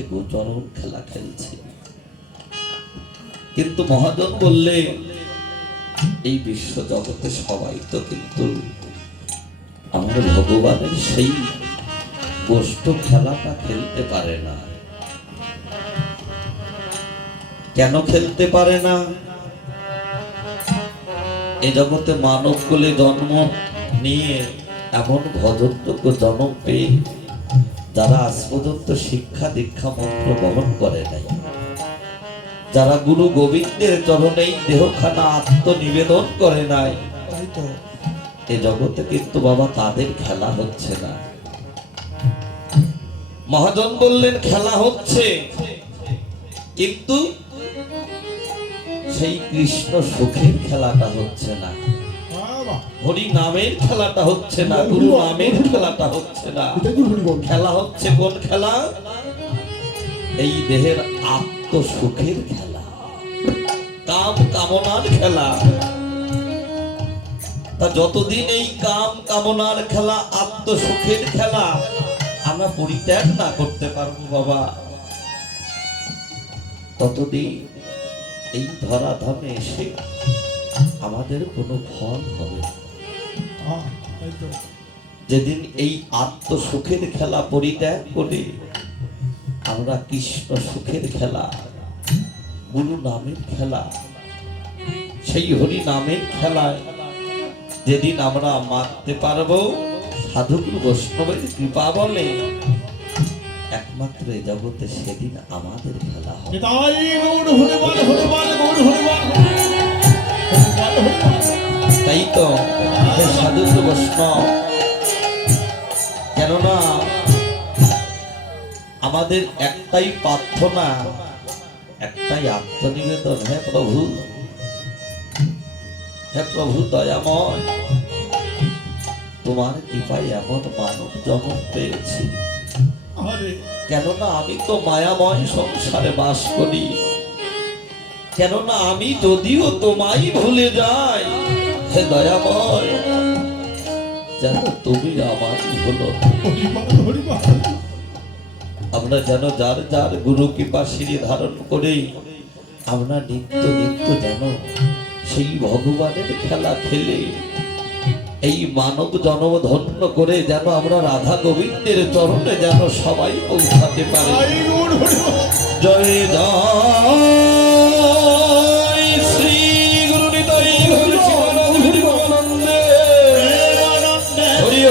মাঠে গোচরণ খেলা খেলছে। কিন্তু মহাজন বললে এই বিশ্ব জগতে সবাই তো কিন্তু আমাদের ভগবানের সেই গোষ্ঠ খেলাটা খেলতে পারে না। কেন খেলতে পারে না? এই জগতে মানব কুলে জন্ম নিয়ে এমন ভজনযোগ্য জনম পেয়ে যারা আজ পর্যন্ত শিক্ষা দীক্ষা মন্ত্র বহন করে নাই, যারা গুরু গোবিন্দের চরণেই দেহখানা আত্মনিবেদন করে নাই, এ জগতে কিন্তু বাবা তাদের খেলা হচ্ছে না। মহাজন বললেন খেলা হচ্ছে, কিন্তু সেই কৃষ্ণ সুখের খেলাটা হচ্ছে না, হরি নামের খেলাটা হচ্ছে না, গুরু নামের খেলাটা হচ্ছে না। খেলা হচ্ছে কোন খেলা? এই দেহের আত্মসুখের খেলা, কাম কামনার খেলা। তা যতদিন এই কাম কামনার খেলা, আত্মসুখের খেলা আমরা পরিত্যাগ না করতে পারবো বাবা, ততদিন এই ধরাধামে এসে আমাদের কোনো ফল হবে। যেদিন এই আত্মসুখের খেলা পরিত্যাগ করে আমরা কৃষ্ণ সুখের খেলা, গুরু নামের খেলা, সেই হরি নামের খেলায় যেদিন আমরা মারতে পারবো, সাধুগুরু বৈষ্ণবের কৃপা বলে একমাত্র এই জগতে সেদিন আমাদের খেলা হবে। তাই তো সাধুগুরু বৈষ্ণব, কেননা আমাদের একটাই প্রার্থনা, একটাই আত্মনিবেদন, হে প্রভু, হে প্রভু দয়াময়, তোমার কৃপায় এমন মানব জন্ম পেয়েছি, কেননা আমি তো মায়াময় সংসারে বাস করি, কেননা আমি যদিও তোমায় ভুলে যাই, হে দয়াময়, যেন তুমি আমারই হলো। আমরা যেন যার যার গুরু কৃপা সিঁড়ি ধারণ করে আমরা নিত্য নিত্য যেন সেই ভগবানের খেলা খেলে এই মানব জন্ম ধন্য করে যেন আমরা রাধা গোবিন্দের চরণে যেন সবাই পৌঁছাতে পারে। জয় জয় শ্রী গুরু নিতাই গৌর শিবানন্দ হরি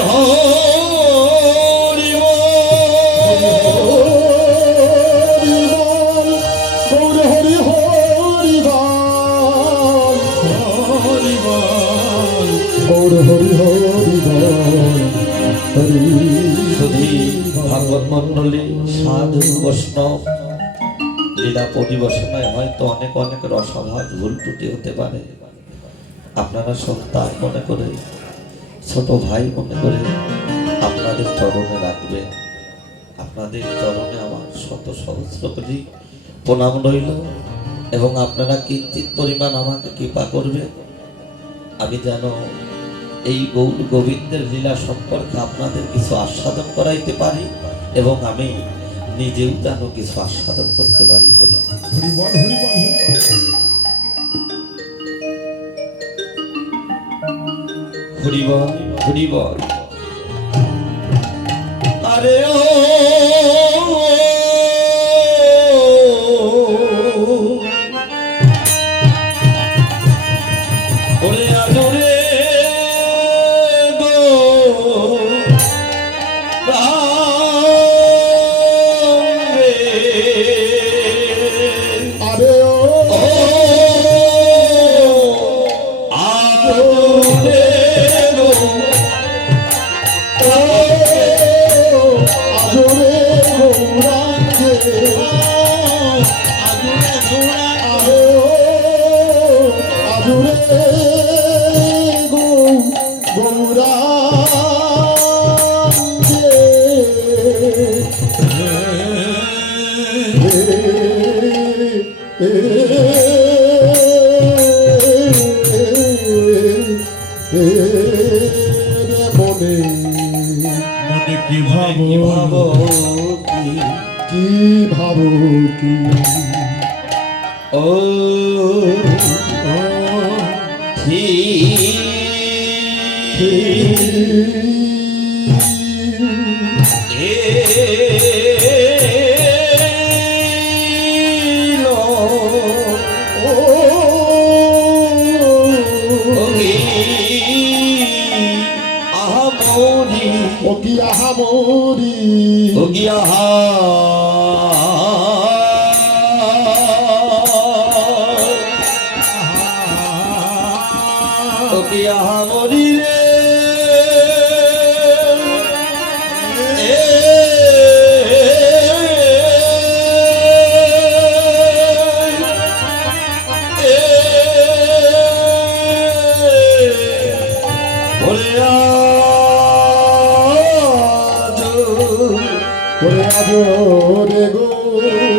হরি ভাগবত মন্ডলী সাধু বৈষ্ণব লীলা পরিবেশনায় হয়তো অনেক অনেক রসভাগ ভুল ত্রুটি হতে পারে। আপনারা সন্তান মনে করে, ছোট ভাই মনে করে আপনাদের চরণে রাখবেন। আপনাদের চরণে আমার শত সহস্র কোটি প্রণাম রইল, এবং আপনারা কিঞ্চিত পরিমাণ আমাকে কৃপা করবেন, আমি যেন এই গৌর গোবিন্দের লীলা সম্পর্কে আপনাদের কিছু আস্বাদন করাইতে পারি, এবং আমি নিজেও যেন কিছু আস্বাদন করতে পারি। হরিবল হরিবল। আরে ও মনে কি ভাবো কি ভাবো কি ও আহামরি আহামরি রে ওরে আজো রে গো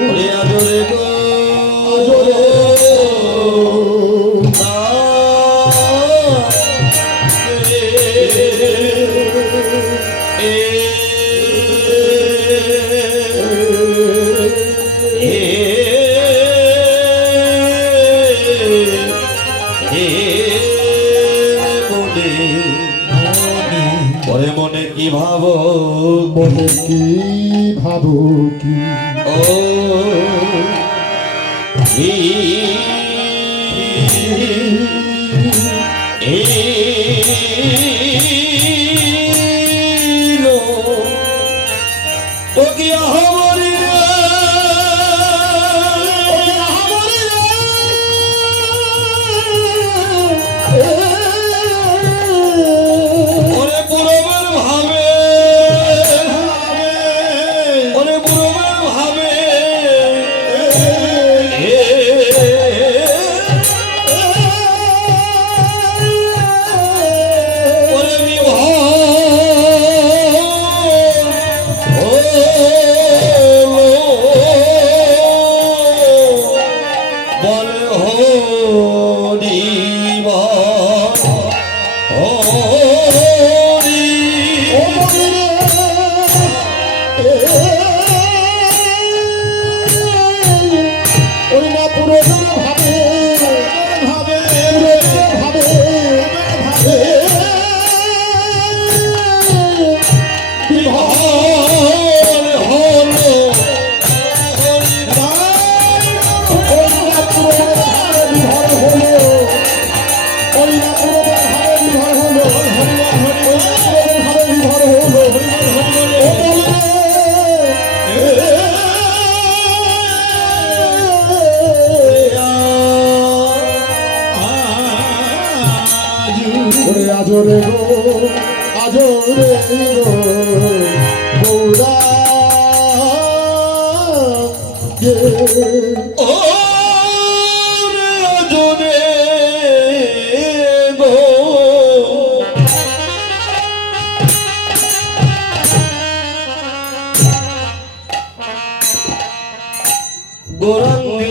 ওরে আজো রে গো আজো রে পরে মনে কি ভাবো মনে কি ভাবো কি ও ও কি আহামরি ওরে পুরবের ভাবে ওরে পুরবের ভাবে ওরে বলে হরি ওই না পুরো ভাবে ভাবে ভাবে ভাবে আজরে গো আজরে গো গৌরা ও রে আজরে গো গোরাঙ্গে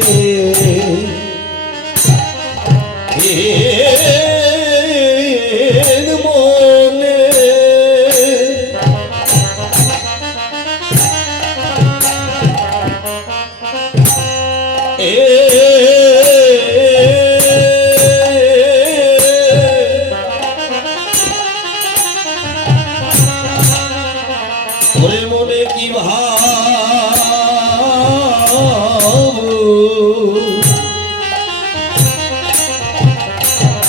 মনে ওরে মনে কি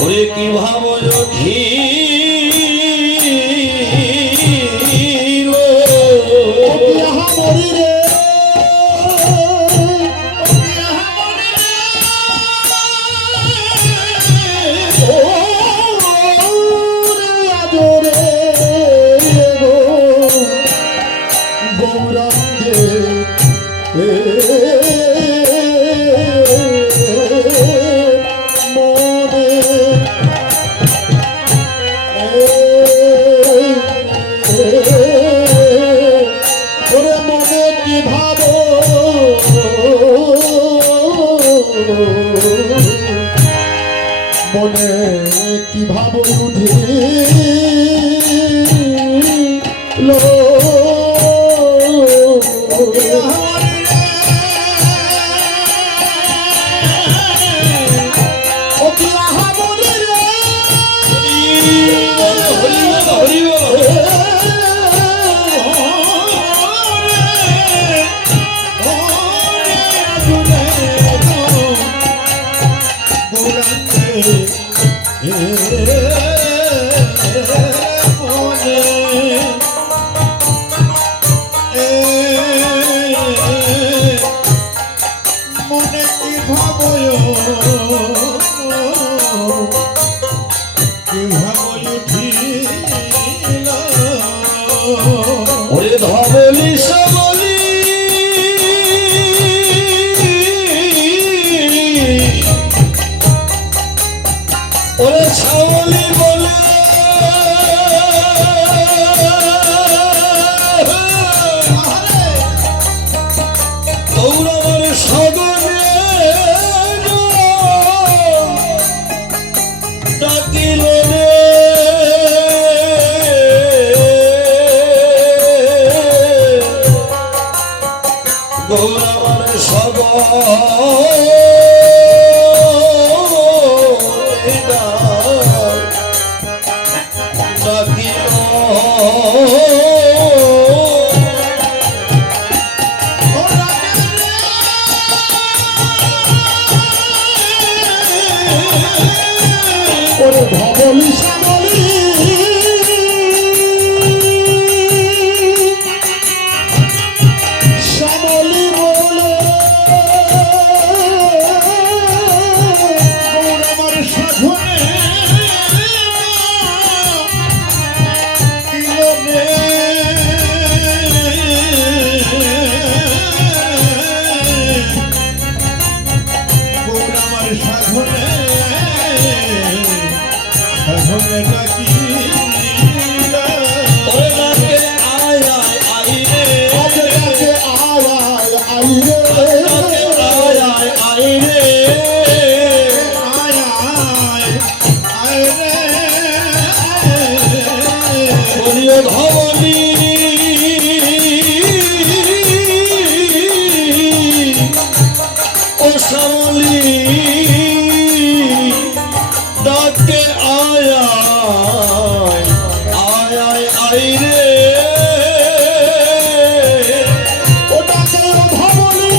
ওরে কি ভাবো ধীর মরি রে মনে কি ভাব উঠিল গৌরবর সব ওরে ধবলি শ্যামলি শ্যামলি বলে গৌরবর সাধনে কিলনে গৌরবর সাধনে সাধনে ডাকিলা ওরে ডাকে আয় আয় আয় রে আজে ডাকে আয় আয় আয় রে ডাকে আয় আয় আয় রে আয় আয় আয় রে বলিও ধবনী ও শ্যামলী ডাকে আয় আয় আয় আয় আয় রে ও ডাকে ও ধবলি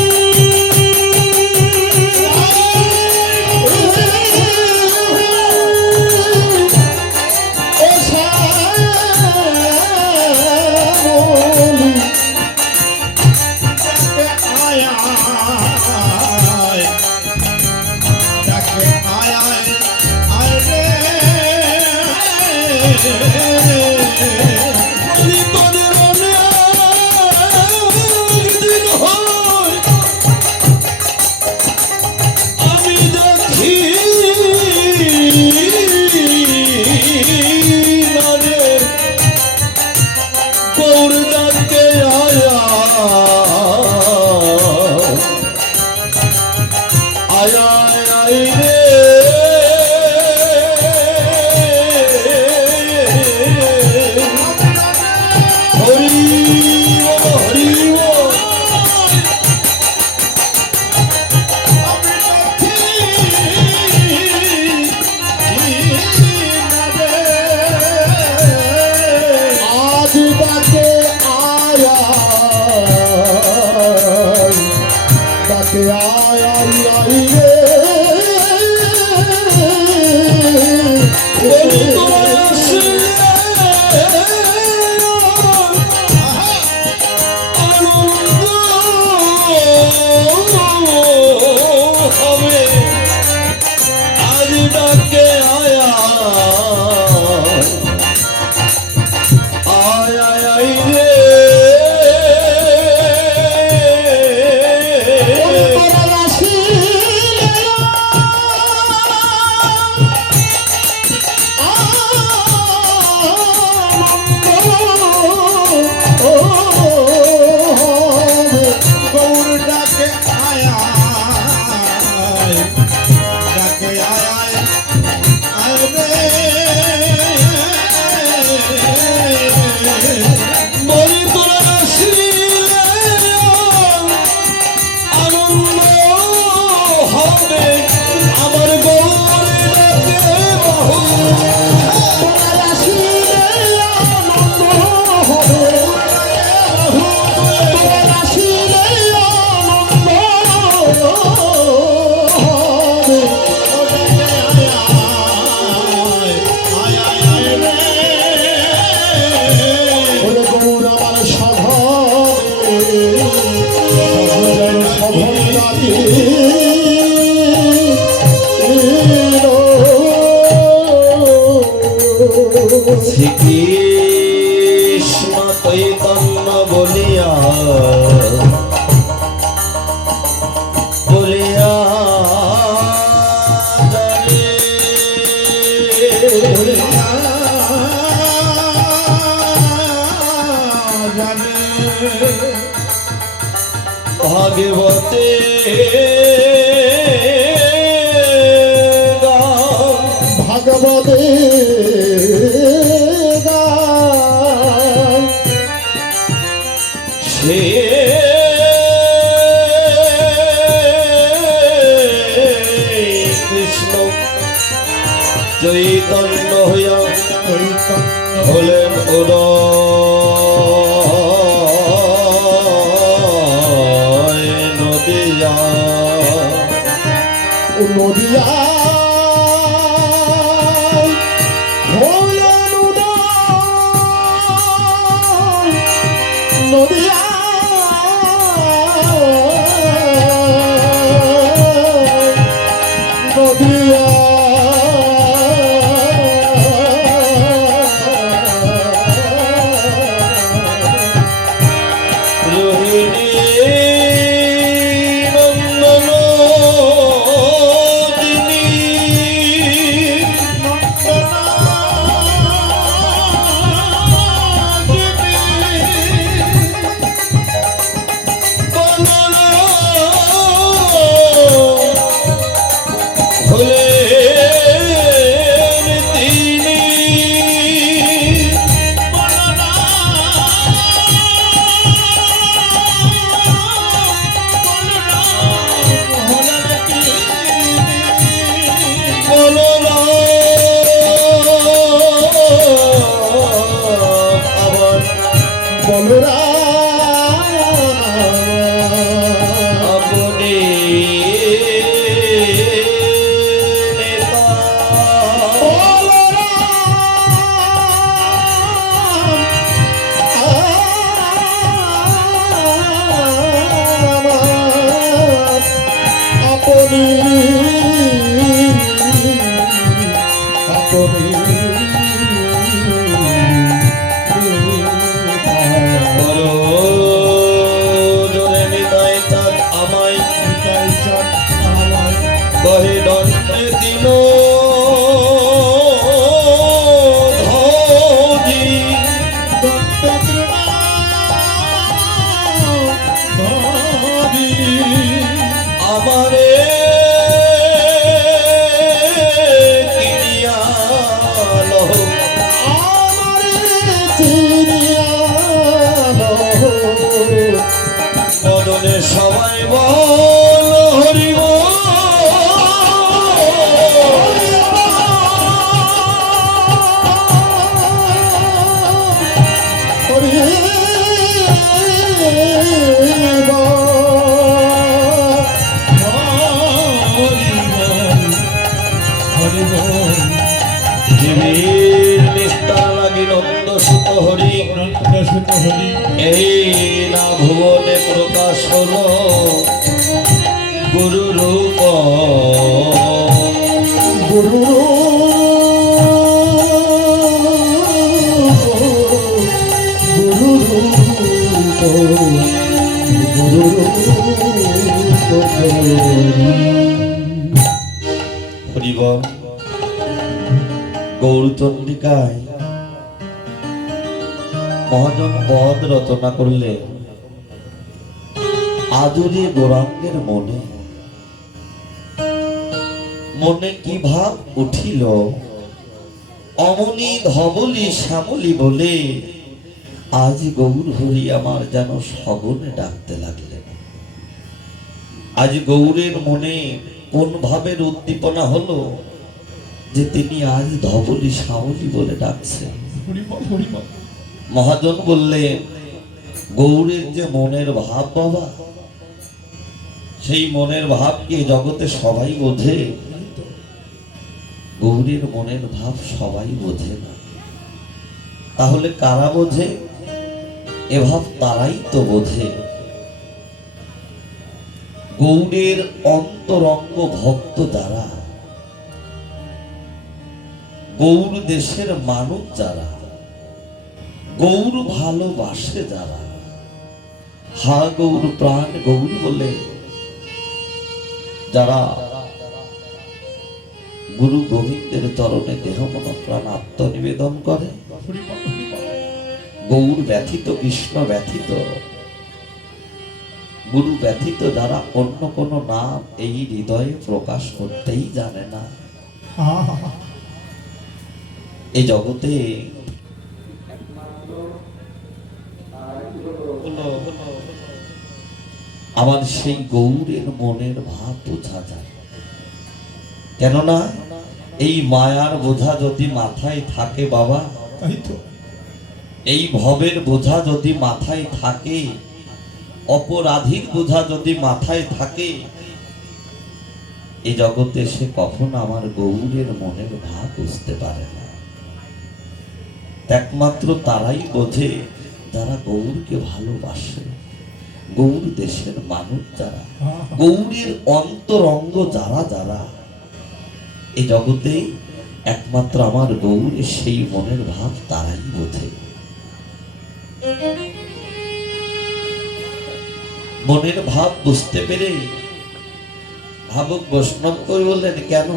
ও শ্যামলি আয় আয় ডাকে আয় আয় আয় রে যদি তোদের মনে একদিন হয় আমি দেখি না রে গৌর ডাকে আয় আয় আয় আয় রে হরি বল হরি বল আজ ডাকে আয় আয় ডাকে আয় আয় আয় রে বলি তোরা আসলে আনন্দ হবে আজ ডাকে আয় আয় আয় আয় রে তোরা আসিলে আনন্দ হবে গৌর ডাকে আয় আয় ডাকে আয় আয় আয় রে বলি তোরা আসলে আনন্দ হবে আমার গৌরে ডাকে বাহু তোরা আসিলে আনন্দ হবে তোরা আসিলে আনন্দ হবে ওরে গৌর আমার সভাবে সভজন সভন রাতে শ্রীকৃষ্ণ চৈতন্য বলিয়া বলিয়া জানে। ভাগবতে ভাগবতে গায় সে নদিয়া হলেন উদয়, নদিয়া নদিয়া রোহিণী নন্দন দিনী হলেন তিনি আবার বলরাম আপনি নেতা আপনি আপনি বড় জোরে নিতাই চাঁদ আমায় কহে দণ্ডে দিল ধজি আমারে কিনিয়া লহ বদনে সবাই বল হরিব জীবের নিস্তার লাগি নন্দ সুত হরি এই না ভুবনে প্রকাশ হল গুরু রূপ গুরু হরিবল গৌরচন্দ্রিকায় মহাজন পদ রচনা করলে আদুরে গৌরাঙ্গের মনে মনে কি ভাব উঠিল অমনি ধবলি শ্যামলি বলে আজ গৌর হরি আমার যেন সগুনে ডাকতে লাগলেন। আজ গৌরের মনে কোন ভাবের উদ্দীপনা হলো যে তিনি আজ ধবলি শ্যামলি বলে ডাকছেন। মহাজন বললেন গৌরের যে মনের ভাব বাবা, সেই মনের ভাবকে জগতে সবাই বোঝে, গৌরের মনের ভাব সবাই বোঝে না। তাহলে কারা বোঝে? এ ভাব তারাই তো বোঝে গৌরের অন্তরঙ্গ ভক্ত যারা, গৌর দেশের মানুষ যারা, গৌর ভালোবাসে যারা, হা গৌর প্রাণ গৌর বলে যারা গুরু গোবিন্দের চরণে দেহ মন প্রাণ আত্মনিবেদন করে, গৌর ব্যথিত কৃষ্ণ ব্যথিত গুরু ব্যথিত যারা অন্য কোনো নাম এই হৃদয়ে প্রকাশ করতেই জানে না, এই জগতে আমার সেই গৌরের মনের ভাব বোঝা যায়। কেননা এই মায়ার বোঝা যদি মাথায় থাকে বাবা, এই ভবের বোঝা যদি মাথায় থাকে, অপরাধীর বোঝা যদি মাথায় থাকে, এই জগতে সে কখন আমার গৌরের মনের ভাব বুঝতে পারে না। একমাত্র তারাই বোঝে যারা গৌরকে ভালোবাসে, গৌর দেশের মানুষ যারা, গৌরের অন্তরঙ্গ যারা যারা এই জগতে একমাত্র আমার গৌরের সেই মনের ভাব তারাই বোঝে। মনের ভাব বুঝতে পেরে ভাবুক বৈষ্ণব কই বললেন, কেন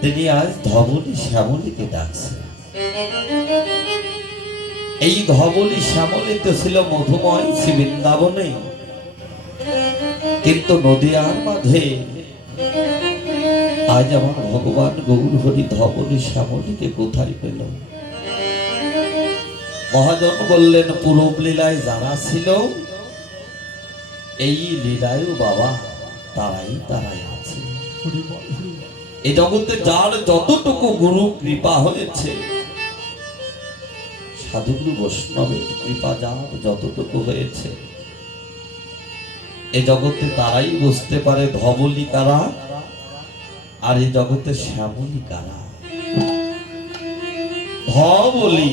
তিনি আজ ধবলী শ্যামলীকে ডাকছেন। এই ধবলী শ্যামলী তো ছিল মধুময় শ্রী বৃন্দাবনে, কিন্তু নদিয়ার মাঝে আজ আমার ভগবান গৌর হরি ধবলী শ্যামলীকে কোথায় পেল? মহাজন বললেন, পূরব লীলায় যারা ছিল এই লীলায়ও বাবা তারাই তারাই আছে। এই জগতে যার যতটুকু গুরু কৃপা হয়েছে, সাধুগুরু বৈষ্ণবের কৃপা যার যতটুকু হয়েছে, এই জগতে তারাই বুঝতে পারে ধবলী কারা আর এই জগতে শ্যামলী কারা। ধবলী,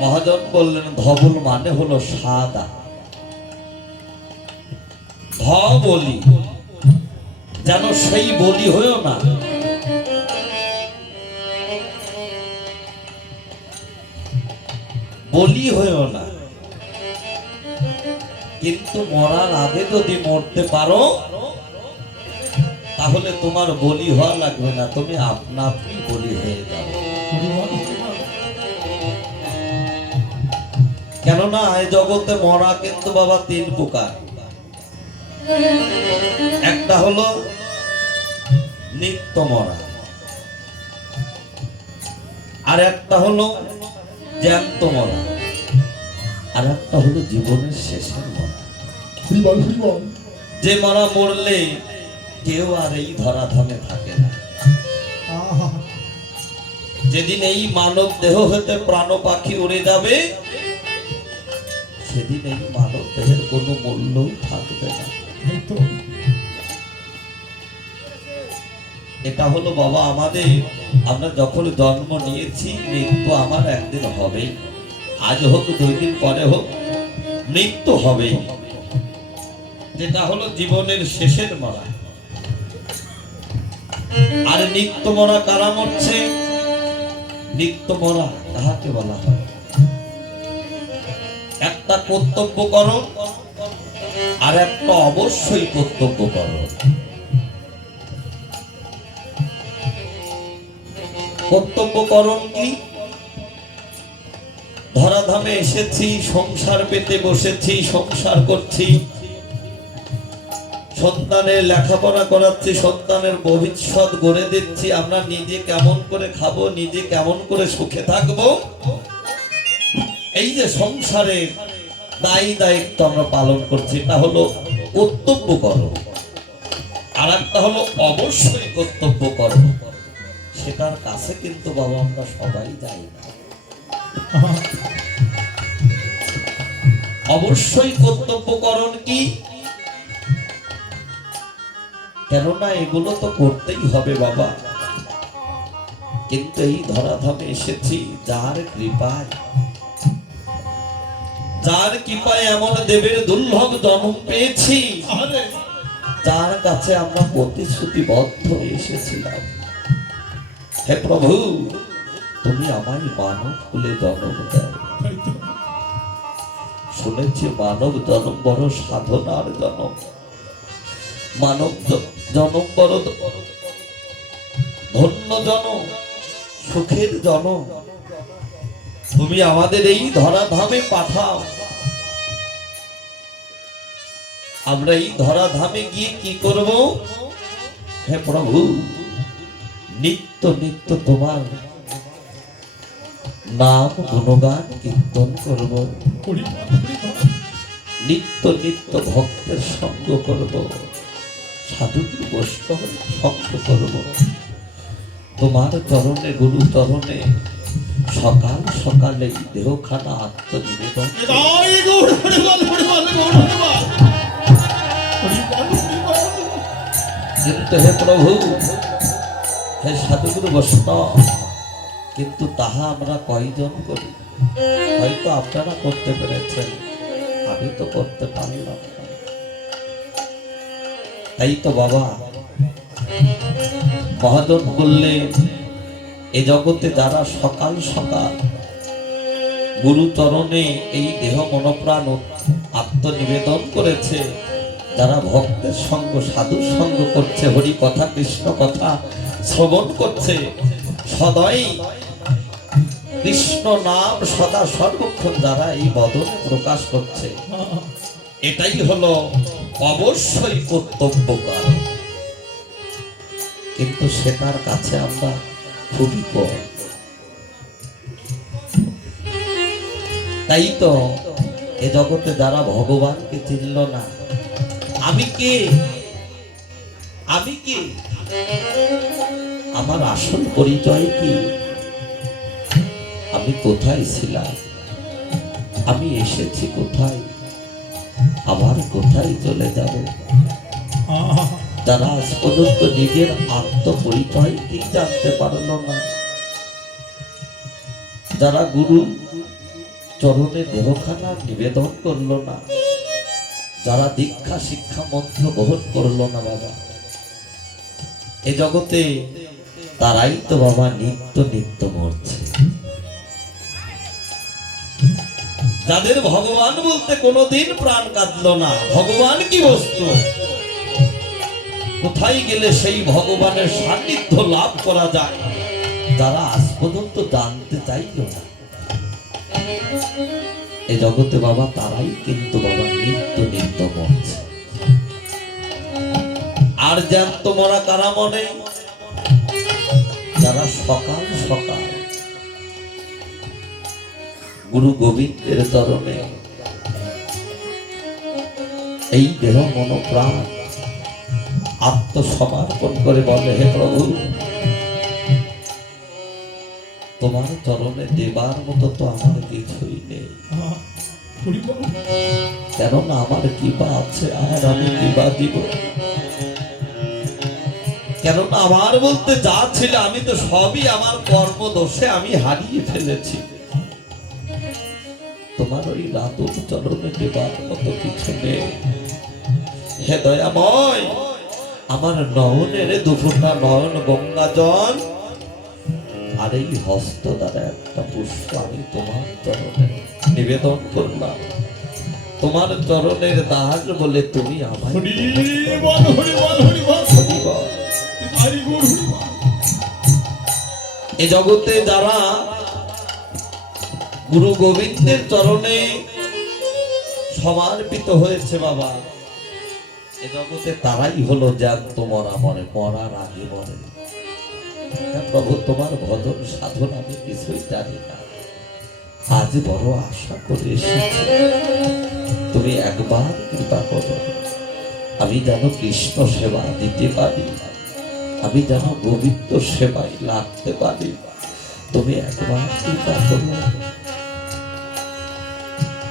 মহাজন বললেন ধবল মানে হলো সাদা, ধবলী যেন সেই বলি হয়েও না। বলি হয়েও না, কিন্তু মরার আগে যদি মরতে পারো তাহলে তোমার বলি হওয়া লাগবে না, তুমি আপনা আপনি বলি হয়ে যাবে। কেননা এই জগতে মরা কিন্তু বাবা তিন প্রকার। একটা হলো নিত্য মরা, আর একটা হলো জ্যান্ত মরা, আর একটা হলো জীবনের শেষের মরা। যে মরা মরলে কেউ আর এই ধরাধামে থাকে না। যেদিন এই মানব দেহ হতে প্রাণ পাখি উড়ে যাবে, সেদিন এই মানব দেহের কোনো মূল্যও থাকবে না। এটা হলো বাবা আমাদের, আমরা যখন জন্ম নিয়েছি মৃত্যু আমার একদিন হবেই, আজ হোক 2 দিন পরে হোক মৃত্যু হবেই। যেটা হলো জীবনের শেষের মরা। আর নিত্য মরা কারা মরছে? নিত্য মরা কাহাকে বলা হয়? একটা কর্তব্য করো আর একটা অবশ্যই কর্তব্য করো। কর্তব্যকরণ কি? ধরাধামে এসেছি, সংসার পেতে বসেছি, সংসার করছি, সন্তানের লেখাপড়া করাচ্ছি, সন্তানের ভবিষ্যৎ গড়ে দিচ্ছি, আমরা নিজে কেমন করে খাবো, নিজে কেমন করে সুখে থাকবো, এই যে সংসারের দায়ী দায়িত্ব আমরা পালন করছি, এটা হলো কর্তব্য করো। আর একটা হলো অবশ্যই কর্তব্য করো। সেটার কাছে কিন্তু বাবা আমরা সবাই যাই না। অবশ্যই কর্তব্যকরণ কি? কেননা এগুলো তো করতেই হবে বাবা। কিন্তু এই ধরাধামে এসেছি যার কৃপায়, যার কৃপায় এমন দেবের দুর্লভ জন্ম পেয়েছি, যার কাছে আমরা প্রতিশ্রুতিবদ্ধ এসেছিলাম, হে প্রভু তুমি আমায় মানব কুলে জন্ম দাও। শুনেছি মানব জন্ম বড় সাধনার জন্ম, মানব জন্ম বড় ধন্য জন্ম, সুখের জন্ম। তুমি আমাদের এই ধরাধামে পাঠাও। আমরা এই ধরাধামে গিয়ে কি করব? হে প্রভু নিত্য নিত্য তোমার নাম গুণগান কীর্তন করব, নিত্য নিত্য ভক্তের সঙ্গ করব, সাধুগুরু বৈষ্ণবের সঙ্গ করব, তোমার চরণে গুরু চরণে সকাল সকালে দেহখানা আত্মনিবেদন। হে প্রভু, হে সাধুগুরু বৈষ্ণব, কিন্তু তাহা আমরা কয়জন করি? হয়তো আপনারা করতে পেরেছেন, আমি তো করতে পারলাম না। তাই তো বাবা মহাজন বললেন, এ জগতে যারা সকাল সকাল গুরু চরণে এই দেহ মনপ্রাণ আত্মনিবেদন করেছে, যারা ভক্তের সঙ্গ সাধুর সঙ্গ করছে, হরি কথা কৃষ্ণ কথা শ্রবণ করছে, সদাই কৃষ্ণ নাম সদা সর্বক্ষণ যারা এই বদনে প্রকাশ করছে, এটাই হলো অবশ্যই কর্তব্য কাজ। কিন্তু সেটার কাছে আমরা খুবই কম। তাই তো এ জগতে যারা ভগবানকে চিনল না, আমি কে, আমি কে, আমার আসল পরিচয় কি, আমি কোথায় ছিলাম, আমি এসেছি কোথায়, আবার কোথায় চলে যাব, যারা আজ পর্যন্ত নিজের আত্মপরিচয় কি জানতে পারল না, যারা গুরু চরণে দেহখানা নিবেদন করলো না, যারা দীক্ষা শিক্ষা মন্ত্র গ্রহণ করলো না বাবা, এ জগতে তারাই তো বাবা নিত্য নিত্য মরছে। যাদের ভগবান বলতে কোনোদিন প্রাণ কাঁদলো না, ভগবান কি বস্তু, কোথায় গেলে সেই ভগবানের সান্নিধ্য লাভ করা যায়, যারা আজ পর্যন্ত জানতে চাইল না, এ জগতে বাবা তারাই কিন্তু বাবা নিত্য নিত্য মরছে। আর জ্যান্ত মরা কারা মনে? যারা সকাল সকাল গুরু গোবিন্দের চরণে এই দেহ মন প্রাণ আত্মসমর্পণ করে বলে, হে প্রভু, তোমার চরণে দেবার মতো তো আমার কিছুই নেই, কেননা আমার কিবা আছে আর আমি কিবা দিব, কেননা আমার বলতে যা ছিল আমি তো সবই আমার কর্মদোষে আমি হারিয়ে ফেলেছি, তোমার ওই রাতুর চরণে দেবার মতো কিছু নেই। হে দয়াময়, আমার নয়নের দুফোঁটা নয়ন গঙ্গাজল আর এই হস্ত দ্বারা একটা পুষ্প আমি তোমার চরণে নিবেদন করলাম, তোমার চরণের দাস বলে তুমি আমায় এ জগতে যারা গুরু গোবিন্দের চরণে সমর্পিত হয়েছে বাবা, এ জগতে তারাই হলো জ্যান্ত মরা মরে, মরার আগে মরে। প্রভু, তোমার ভজন সাধন আমি কিছুই জানি না, আজ বড় আশা করে এসেছি, তুমি একবার কৃপা করো, আমি যেন কৃষ্ণ সেবা দিতে পারি, আমি যেন গোবিন্দ সেবায় লাগতে পারি, তুমি একবার কৃপা করো।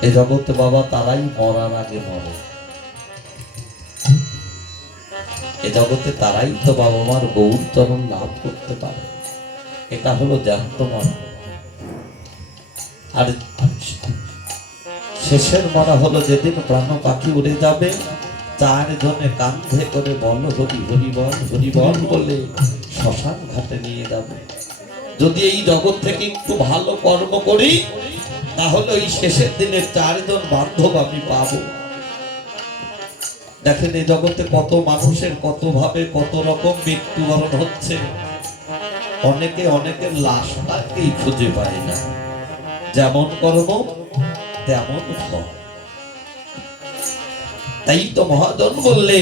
এ জগতে বাবা তারাই মরার আগে মরে, এ জগতে তারাই তো বাবা মার গৌর চরণ লাভ করতে পারে, এটা হলো জ্যান্ত মরা। আর শেষের মরা হলো যেদিন প্রাণ পাখি উড়ে যাবে, চারজনে কাঁধে করে বল হরি হরি বল হরি বল বলে শ্মশান ঘাটে নিয়ে যাবে। যদি এই জগৎ থেকে একটু ভালো কর্ম করি, তাহলে ওই শেষের দিনে চারজন বান্ধব আমি পাবো। দেখেন এই জগতে কত মানুষের কত ভাবে কত রকম মৃত্যুবরণ হচ্ছে, অনেকে অনেকের লাশটাকেই খুঁজে পায় না, যেমন কর্ম তেমন ফল। তাই তো মহাজন বললে,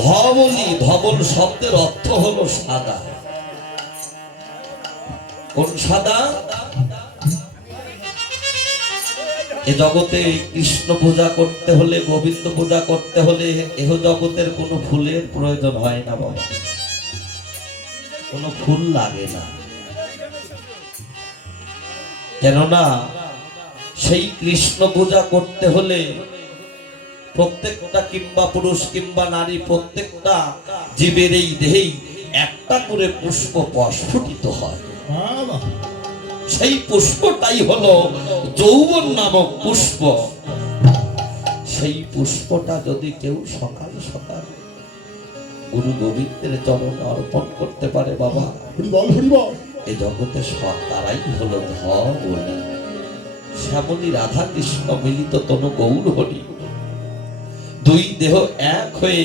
ধবলি, ধবল শব্দের অর্থ হলো সাদা। কোন সাদা? এ জগতে কৃষ্ণ পূজা করতে হলে, গোবিন্দ পূজা করতে হলে এহ জগতের কোনো ফুলের প্রয়োজন হয় না বাবা, কোনো ফুল লাগে না, কেননা সেই কৃষ্ণ পূজা করতে হলে প্রত্যেকটা কিংবা পুরুষ কিংবা নারী প্রত্যেকটা জীবের এই দেহেই একটা করে পুষ্প প্রস্ফুটিত হয়। বাবা সেই পুষ্পটাই হলো যৌবন নামক পুষ্প। সেই পুষ্পটা যদি কেউ সকাল সকাল গুরু গোবিন্দের চরণে অর্পণ করতে পারে বাবা, হরি বল হরি বল। এ জগতে সব তারাই হলো ধবলি। শ্যামলী রাধা কৃষ্ণ মিলিত তনু গৌর হরি, দুই দেহ এক হয়ে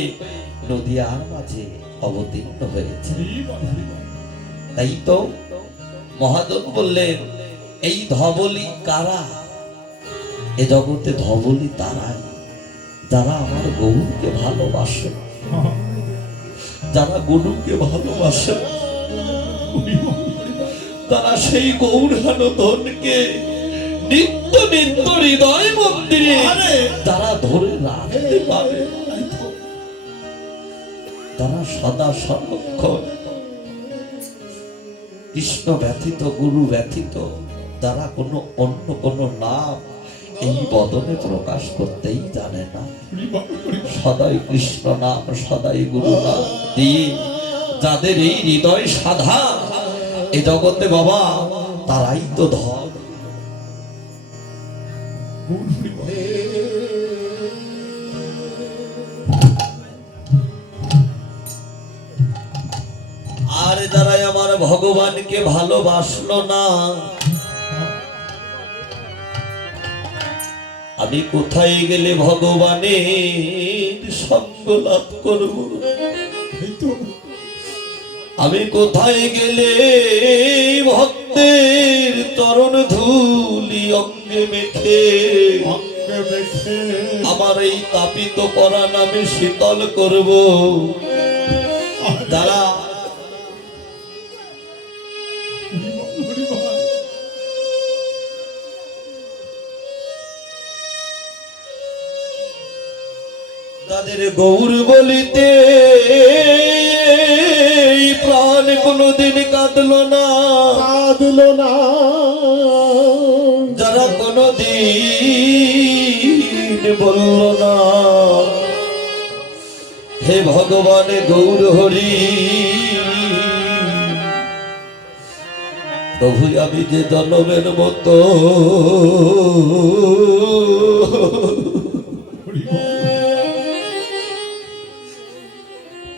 নদিয়ার মাঝে অবতীর্ণ হয়েছে। হরি বল হরি বল। তাই তো মহাজন বললেন, এই ধবলি কারা? এ জগতে ধবলি তারাই যারা আমার গৌরকে ভালোবাসে, যারা গুরুকে ভালোবাসে, তারা সেই গৌরানন্দকে নিত্য নিত্য হৃদয় মন্দিরে তারা ধরে রাখতে পারে, তারা সদা সর্বক্ষণ কৃষ্ণ ব্যথিত গুরু ব্যথিত তারা কোনো অন্য কোনো নাম এই বদনে প্রকাশ করতেই জানে না। সদাই কৃষ্ণ নাম সদাই গুরু নাম দিয়ে যাদের এই হৃদয় সাধা এ জগতে বাবা, তারাই তো ধন। আর যারাই আমার ভগবানকে ভালোবাসলো না, আমি কোথায় গেলে ভগবানের সঙ্গ লাভ করব? আমি কোথায় গেলে ভক্তের চরণ ধুলি অঙ্গে মেখে আমার এই তাপিত পরাণ আমি শীতল করব? তারা তাদের গৌর বলিতে প্রাণ কোনদিন কাঁদলো না, কাঁদলো না, যারা কোনদিন বলল না হে ভগবান গৌর হরি, প্রভু আমি যে জনমের মতো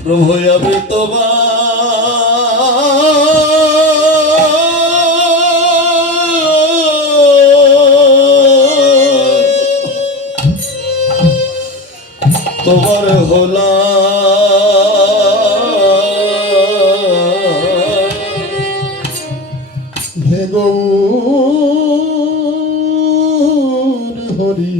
প্রভু আমি তোমার হলা হে গৌর হরি।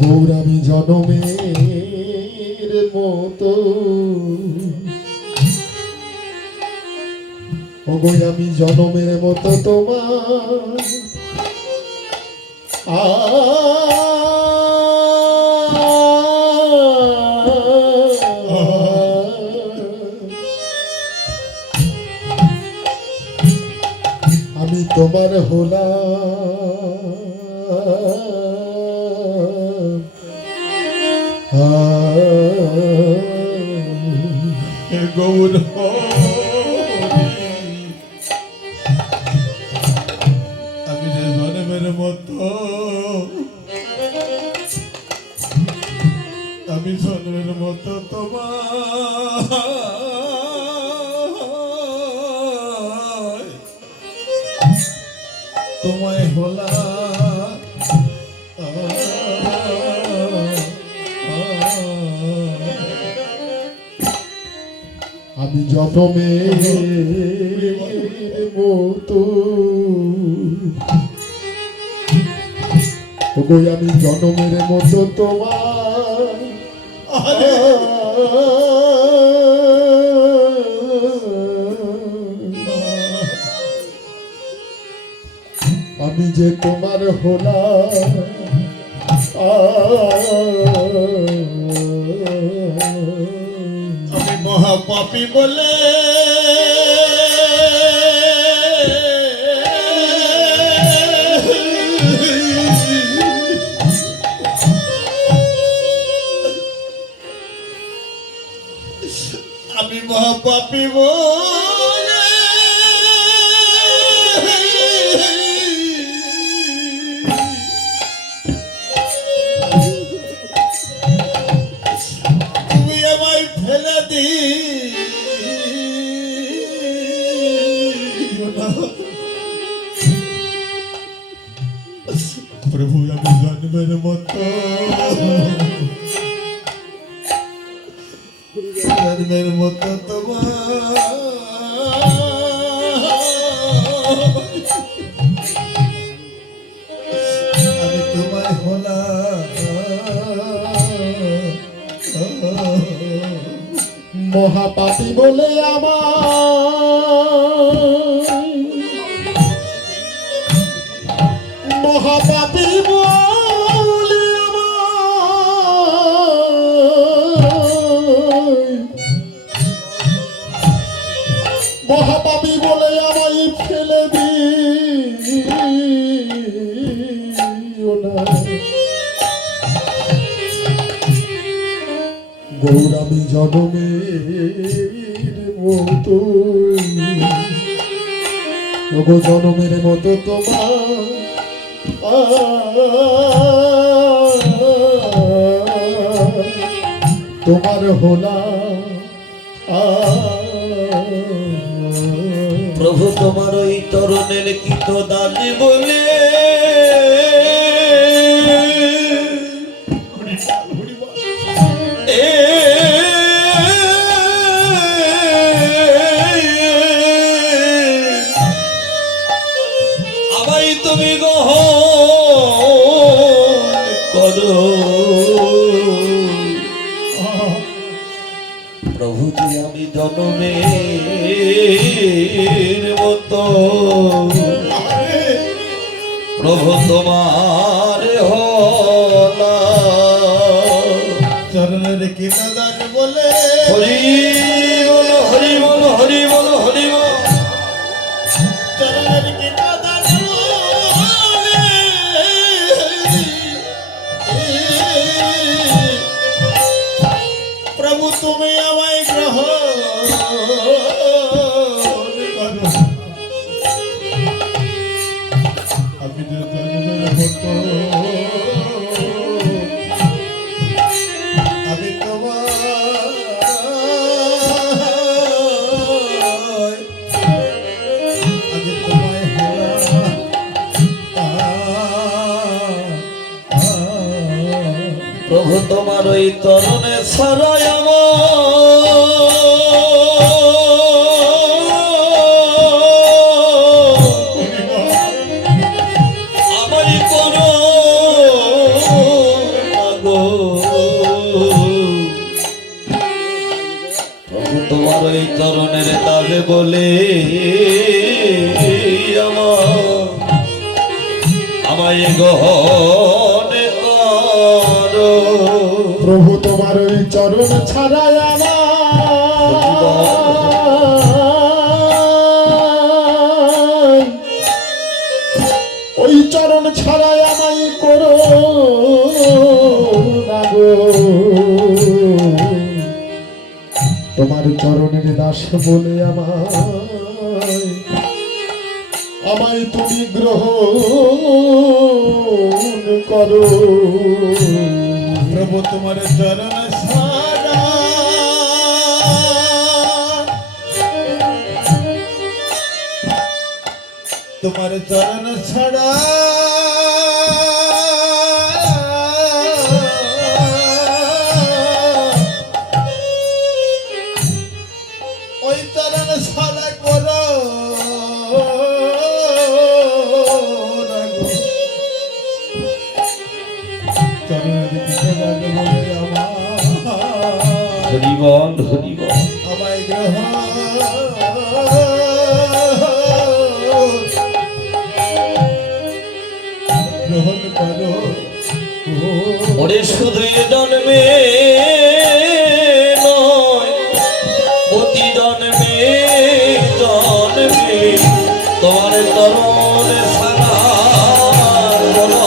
গৌর আমি জনমের মতো, ও গো আমি জনমের মতো তোমার আমি তোমার হলাম গৌর আমি যে জনমের মতো, আমি জনমের মতো তোমায় হলা আমি জনমের মতো, ও গো আমি জনমের মতো তোমার আমি যে তোমার হলাম আমি মহাপাপী বলে প্রভু আমি জন্মের মতো জন্মের মতো তোমার আমি তোমায় হলাম মহাপাপী বলে আমার মহাপাপী বলে মহাপাপী বলে আমায় ফেলে দিও না গৌরামী জনমের মতো গো জনমের মতো তোমার হোলা প্রভু তোমার ওই তরুণের কি তো দানি বলে আমায় তুমি গ্রহণ করো প্রভু যে আমি জনমের মতো প্রভু তোমার হলা চরণের কি দান বলে হরি বল হরি বল হরি বল হরি বল চরণের কি দান বলে প্রভু তুমি আমায় গ্রহণ করো আমি যে জন্মের মতো আমি তোমায় হলাম প্রভু তোমার ওই তরণে ছড়ায় আমারই করো গো প্রভু তোমার ওই তরণের দাবে বলে আমায় গ্রহণ করো প্রভু তোমার ওই চরণ ছাড়াই ওই চরণ ছাড়াই আমায় করো না গো তোমার চরণের দাস বলে আমায় তুমি গ্রহণ করো প্রভু তোমার চরণ ছাড়া তোমার চরণ ছাড়া ওই চরণ ছাড়া করো হরিবল হরিবল আমায় গ্রহণ করো ওরে শুধু এ জন্মে নয় প্রতি জন্মে জন্মে তোমার তরণ সারা বলো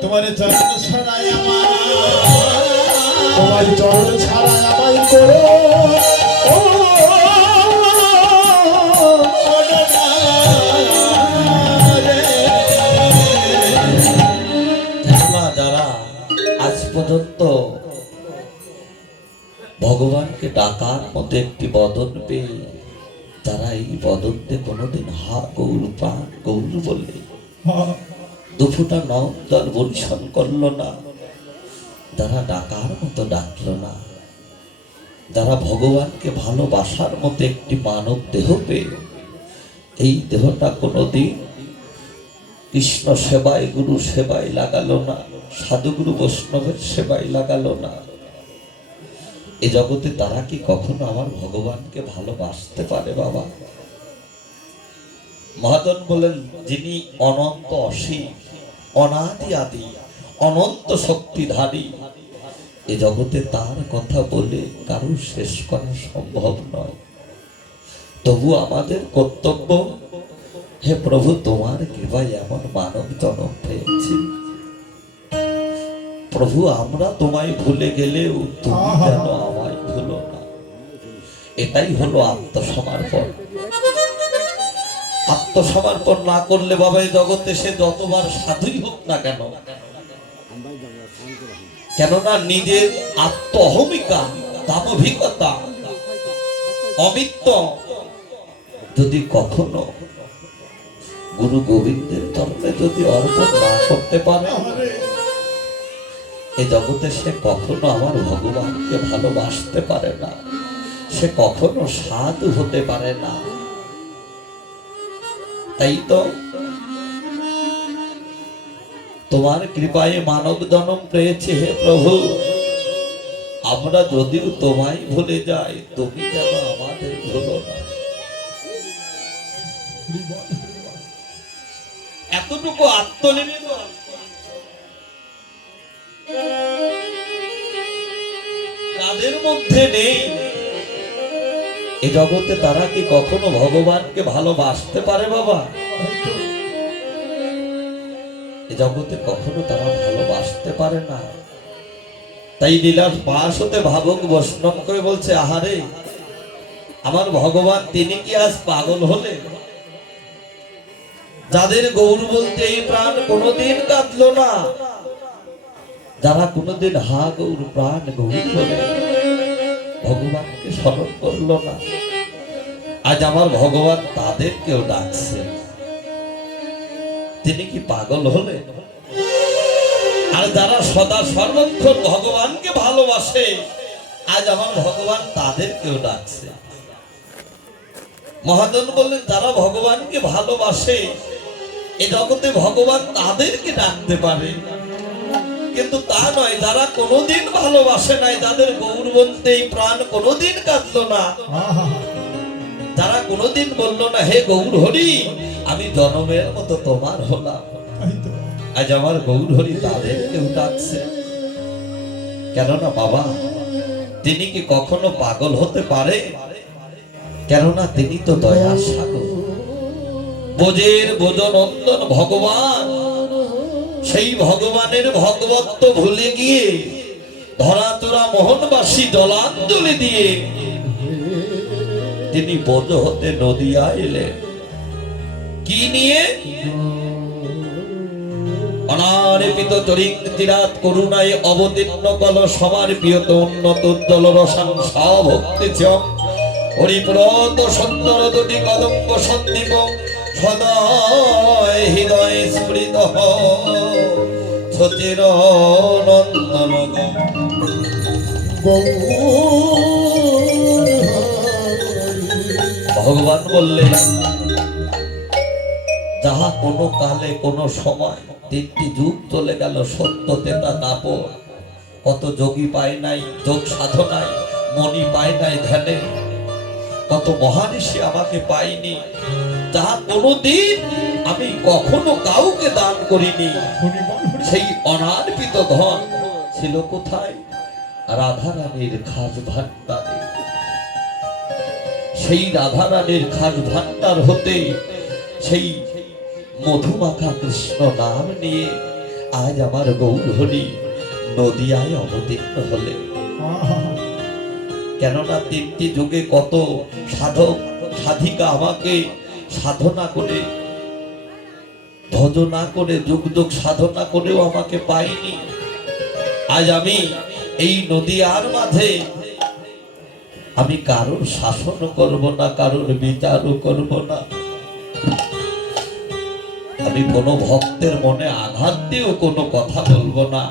তোমার চরণ ছাড়াই তোমার চরণ ছাড়া আমায় করো ডাকার মতো একটি বদন পেয়ে তারা এই বদনতে কোনোদিন হা গৌর প্রাণ গৌর বলে দুফুটা নন্দন বরিশন করলো না, যারা ডাকার মতো ডাকলো না, যারা ভগবানকে ভালোবাসার মতো একটি মানব দেহ পেয়ে এই দেহটা কোনোদিন কৃষ্ণ সেবায় গুরু সেবায় লাগালো না, সাধুগুরু বৈষ্ণবের সেবায় লাগালো না, এ জগতে তারা কি কখনো আমার ভগবানকে ভালোবাসতে পারে বাবা? মহাজন বলেন, যিনি অনন্ত অসীম অনাদি আদি অনন্ত শক্তিধারী, এ জগতে তার কথা বলে কারো শেষ করা সম্ভব নয়। তবু আমাদের কর্তব্য, হে প্রভু তোমার কৃপায় এমন মানব জন্ম পেয়েছি, প্রভু আমরা তোমায় ভুলে গেলেও তুমি যেন আমায় ভুলো না। এটাই হলো আত্মসমর্পণ। আত্মসমর্পণ না করলে বাবা এই জগতে সে যতবার সাধুই হোক না কেন, কেননা নিজের আত্ম অহমিকা দাম্ভিকতা অমিত্য যদি কখনো গুরু গোবিন্দের চরণে যদি অর্পণ না করতে পারে, এই জগতে সে কখনো আমার ভগবানকে ভালোবাসতে পারে না, সে কখনো সাধু হতে পারে না। তাই তো তোমার কৃপায় মানব জন্ম পেয়েছে হে প্রভু, আমরা যদিও তোমায় ভুলে যাই, তুমি যেন আমাদের ভুলো না। এতটুকু আত্মনিবেদন তাদের মধ্যে নেই, এই জগতে তারা কি কখনো ভগবানকে ভালোবাসতে পারে বাবা? এই জগতে কখনো তারা ভালোবাসতে পারে না। তাই লীলার পাশ হতে ভাবুক বৈষ্ণব করে বলছে, আহারে আমার ভগবান তিনি কি আজ পাগল হলে? যাদের গৌর বলতে এই প্রাণ কোনোদিন কাঁদলো না, যারা কোনোদিন হা গৌর প্রাণ গৌর বলে ভগবানকে স্মরণ করলো না, আজ আমার ভগবান তাদেরকেও ডাকছে। তিনি কি পাগল হলে? আর যারা সদা সর্বক্ষণ ভগবানকে ভালোবাসে, আজ আমার ভগবান তাদেরকেও ডাকছে। মহাজন বললেন, যারা ভগবানকে ভালোবাসে এ জগতে ভগবান তাদেরকে ডাকতে পারে, কিন্তু তা নয় যারা কোনোদিন ভালোবাসে নাই, যাদের গৌর বলতে এই প্রাণ কোনোদিন কাঁদলো না, যারা কোনোদিন বললো না হে গৌর হরি আমি জনমের মতো তোমার হলাম, আজ আমার গৌর হরি তাদেরকেও ডাকছে। কেননা বাবা তিনি কি কখনো পাগল হতে পারে? কেননা তিনি তো দয়ার সাগর, বোঝের বোজনন্দন ভগবান। সেই ভগবানের ভগবত্ব ভুলে গিয়ে ধরাচোরা মোহনবাসী জলাঞ্জলি দিয়ে তিনি বোঝ হতে নদিয়া এলেন। কি নিয়ে? অনারেপিত চরিং চিরাত করুণায় অবতীর্ণ কল সবার প্রিয়ত উন্নত উজ্জ্বল রসান সভক্তি চম হরিপ্রত সুন্দর দুটি কদম্ব সন্দীপ সদয় হৃদয় স্মৃত সচির নন্দন ভগবান বললেন, যাহা কোনো কালে কোনো সময় 3টি যুগ চলে গেল, সত্য তেতা দাপর, কত যোগী পায় নাই যোগ সাধনায়, মনি পায় নাই ধ্যানে, কত মহারিষি আমাকে পাইনি, যাহা কোনোদিন আমি কখনো কাউকে দান করিনি। সেই অনার্পিত ধন ছিল কোথায়? রাধারানীর খাস ভান্ডারে। সেই রাধারানীর খাস ভান্ডার হতে সেই মধুমাখা কৃষ্ণ নাম নিয়ে আজ আমার গৌর হরি নদিয়ায় অবতীর্ণ হলে। কেননা 3টি যুগে কত সাধক সাধিকা আমাকে সাধনা করে ভজনা করে যুগ যুগ সাধনা করেও আমাকে পাইনি। আজ আমি এই নদিয়ার মাঝে আমি কারোর শাসন করব না, কারোর বিচারও করব না। আমি কোনো ভক্তের মনে আঘাত দিয়েও কোনো কথা বলবো না।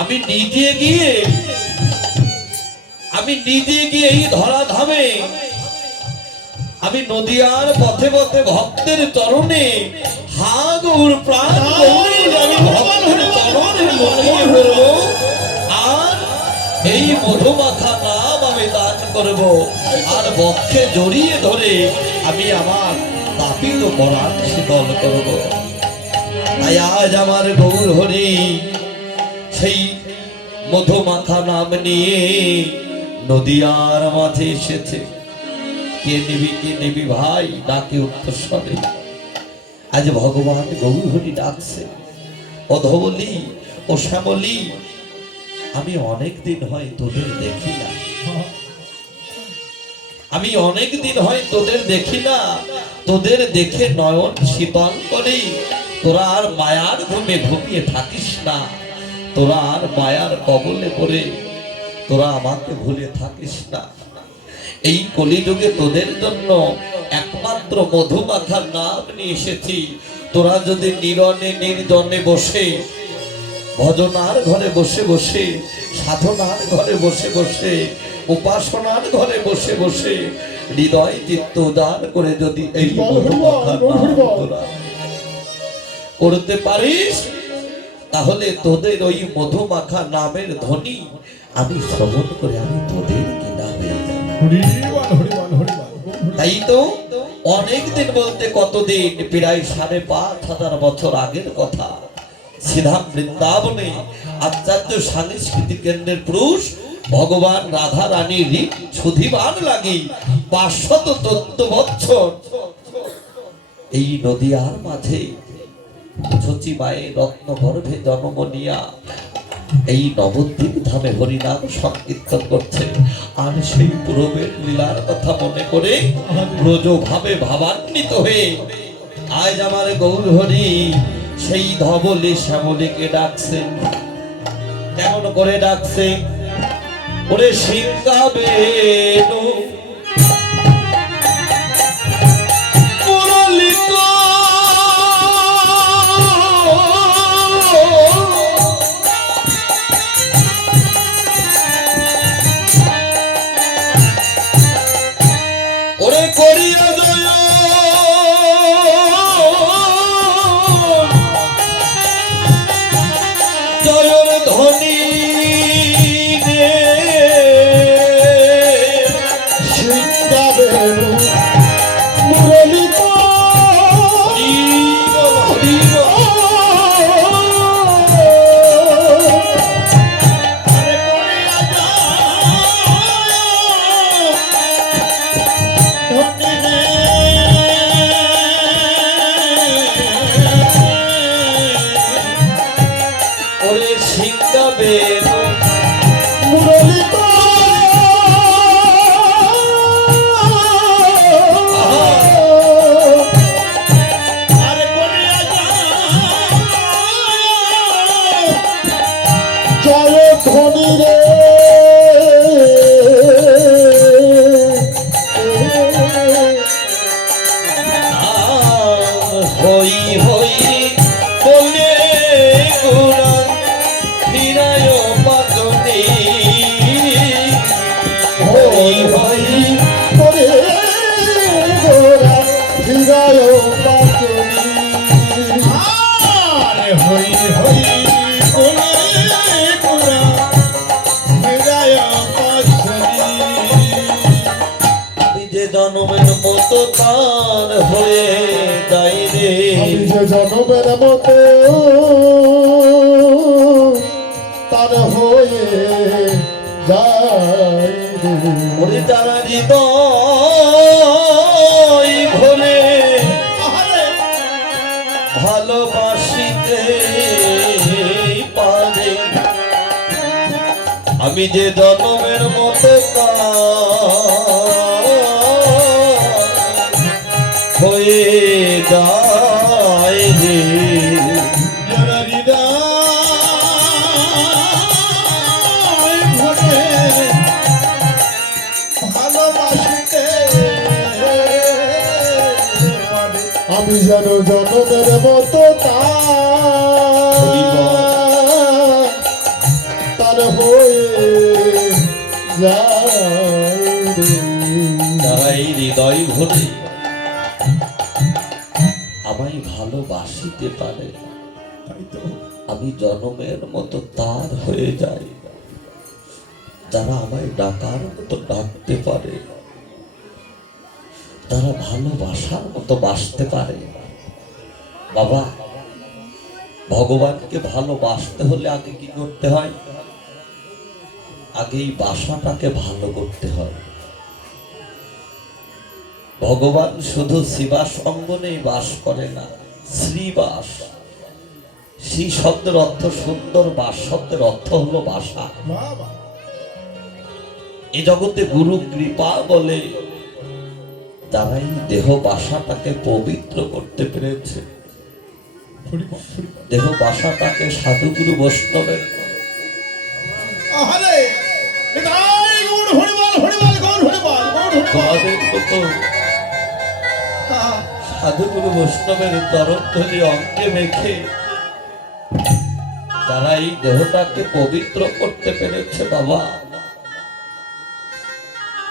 আমি নিজে গিয়ে এই ধরাধামে, আমি নদিয়ার পথে পথে ভক্তের চরণে হাগুর প্রাণ গৌরী আমি ভক্তের চরণে লুটিয়ে পড়বো, আর এই মধুমাখা নাম আমি দান করব, আর বক্ষে জড়িয়ে ধরে আমি আমার তাপিত পরাণ শীতল করব। তাই আজ আমার গৌর হরি সেই মধুমাখা নাম নিয়ে নদিয়ার মাঝে এসেছে। কে নিবি ভাই, ডাকে উত্তর স্বরে। আজ ভগবান গৌর হরি ডাকছে, ও ধবলি, ও শ্যামলি, আমি অনেক দিন হয় তোদের দেখি না, আমি অনেক দিন হয় তোদের দেখি না, তোদের দেখে নয়ন শীতল করে। তোরা আর মায়ার ঘুমে ঘুমিয়ে থাকিস না, তোরা আর মায়ার কবলে পড়ে তোরা আমাকে ভুলে থাকিস না। এই কলিযুগে তোদের জন্য একমাত্র মধুমাখার নাম নিয়ে এসেছি। তোরা যদি নিরনে নির্জনে বসে, ভজনার ঘরে বসে বসে, সাধনার ঘরে বসে বসে, উপাসনার ঘরে বসে বসে হৃদয় চিত্ত উদার করে যদি এই মধুমাখার নাম তোরা করতে পারিস, তাহলে তোদের ওই মধুমাখা নামের ধ্বনি আমি শ্রবণ করে আমি তোদের কিনা হয়ে যাব। তাই তো অনেক দিন বলতে কতদিন, প্রায় ৫,৫০০ বছর আগের কথা। শ্রীধাম বৃন্দাবনে আচার্য সাংস্কৃতিক কেন্দ্রের পুরুষ ভগবান রাধা রানীর সুধিবার লাগি ৫০০ বছর এই নদিয়ার মাঝে সচিবায়ে রত্ন গর্ভে জন্ম নিয়া এই নবদ্বীপ ধামে হরিনাম সংকীর্তন করছে। আর সেই পূর্বের লীলার কথা মনে করে ব্রজ ভাবে ভাবান্বিত হয়ে আজ আমার গৌর হরি সেই ধবলি শ্যামলীকে ডাকছেন। কেমন করে ডাকছে? ওরে সিংহাবে জনমের মতো তার হয়ে যাই রে, জনমের মতো তার হয়ে যায় ওরে যারা হৃদয় ভরে ভালোবাসিতে পারে, আমি যে জনমের মতো হয়ে যায় রে, আমি যেন জনমের মতো তার হয়ে যায় রে। যারা এই হৃদয় ভরে আমায় ভালোবাসিতে পারে, তাই তো আমি জনমের মতো তার হয়ে যাই। যারা আমায় ডাকার মতো ডাকতে পারে, তারা ভালোবাসার মতো বাসতে পারে। বাবা, ভগবানকে ভালোবাসতে হলে আগে কি করতে হয়? আগে এই বাসাটাকে ভালো করতে হয়। ভগবান শুধু শিবাস অঙ্গনেই বাস করে না, শ্রীবাস। শ্রী শব্দের অর্থ সুন্দর, বাস শব্দের অর্থ হলো বাসা। বাবা এই জগতে গুরু কৃপা বলে যারা এই দেহ বাসাটাকে পবিত্র করতে পেরেছে, হরিবল হরিবল দেহ বাসাটাকে সাধুগুরু বৈষ্ণবের আহারে নিতাই গৌর হরিবল হরিবল গৌর হরিবল গৌর হরিবল তোমাদের মতো আহা, সাধুগুরু বৈষ্ণবের চরণ ধরে অঙ্গে মেখে যারা এই দেহটাকে পবিত্র করতে পেরেছে, বাবা,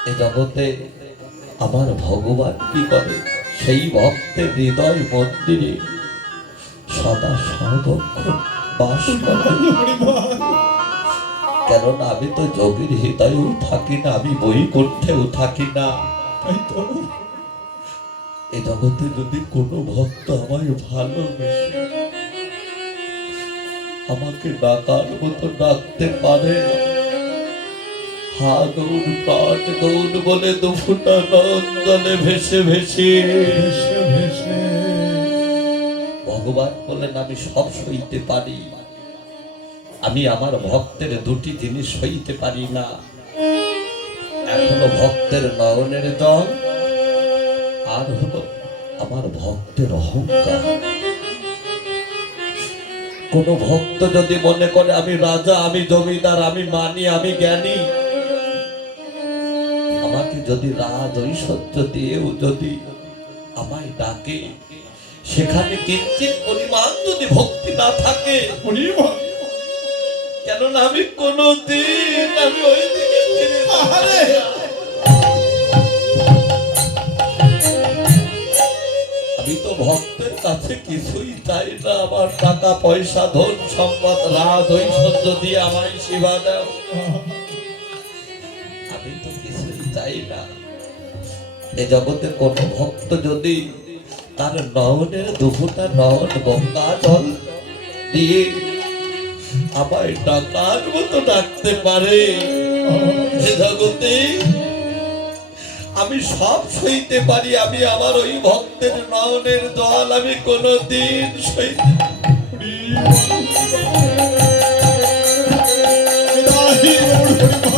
এই জগতে আমার ভগবান কি করে? সেই ভক্তের হৃদয় মন্দিরে সদা সর্বক্ষণ বাস করে। হরিবল কেননা আমি তো যোগীর হৃদয়েও থাকি না, আমি বই করতেও থাকি না। তাই তো এই জগতে যদি কোনো ভক্ত আমায় ভালোবেসে আমাকে ডাকার মতো ডাকতে পারে, হা গৌর প্রাণ গৌর বলে দুফুটা নদ জলে ভেসে ভেসে ভেসে ভেসে ভগবান বলেন আমি সব সইতে পারি, আমি আমার ভক্তের দুটি জিনিস সইতে পারি না। এখনো ভক্তের নয়নের জল, আর হলো আমার ভক্তের অহংকার। কোন ভক্ত যদি মনে করে আমি রাজা, আমি জমিদার, আমি মানি, আমি জ্ঞানী, আমাকে যদি রাজ ঐশ্বর্য দিয়েও যদি আমায় ডাকে, সেখানে কিঞ্চিত পরিমাণ যদি ভক্তি না থাকে, হরিবল কেননা আমি কোনদিন আমি ওই দিকে ফিরে আহারে আমি তো ভক্তের কাছে কিছুই চাই না। আমার টাকা পয়সা, ধন সম্পদ, রাজ ঐশ্বর্য দিয়ে আমায় সেবা দাও, আমি তো কিছুই চাই না। এ জগতে কোন ভক্ত যদি তার নয়নের দুফোঁটা নয়ন গঙ্গা জল দিয়ে আমায় ডাকার মতো ডাকতে পারে, এ জগতে আমি সব সইতে পারি। আমি আমার ওই ভক্তের নয়নের জল আমি কোনদিন সইতে নিতাই গৌর হরিবল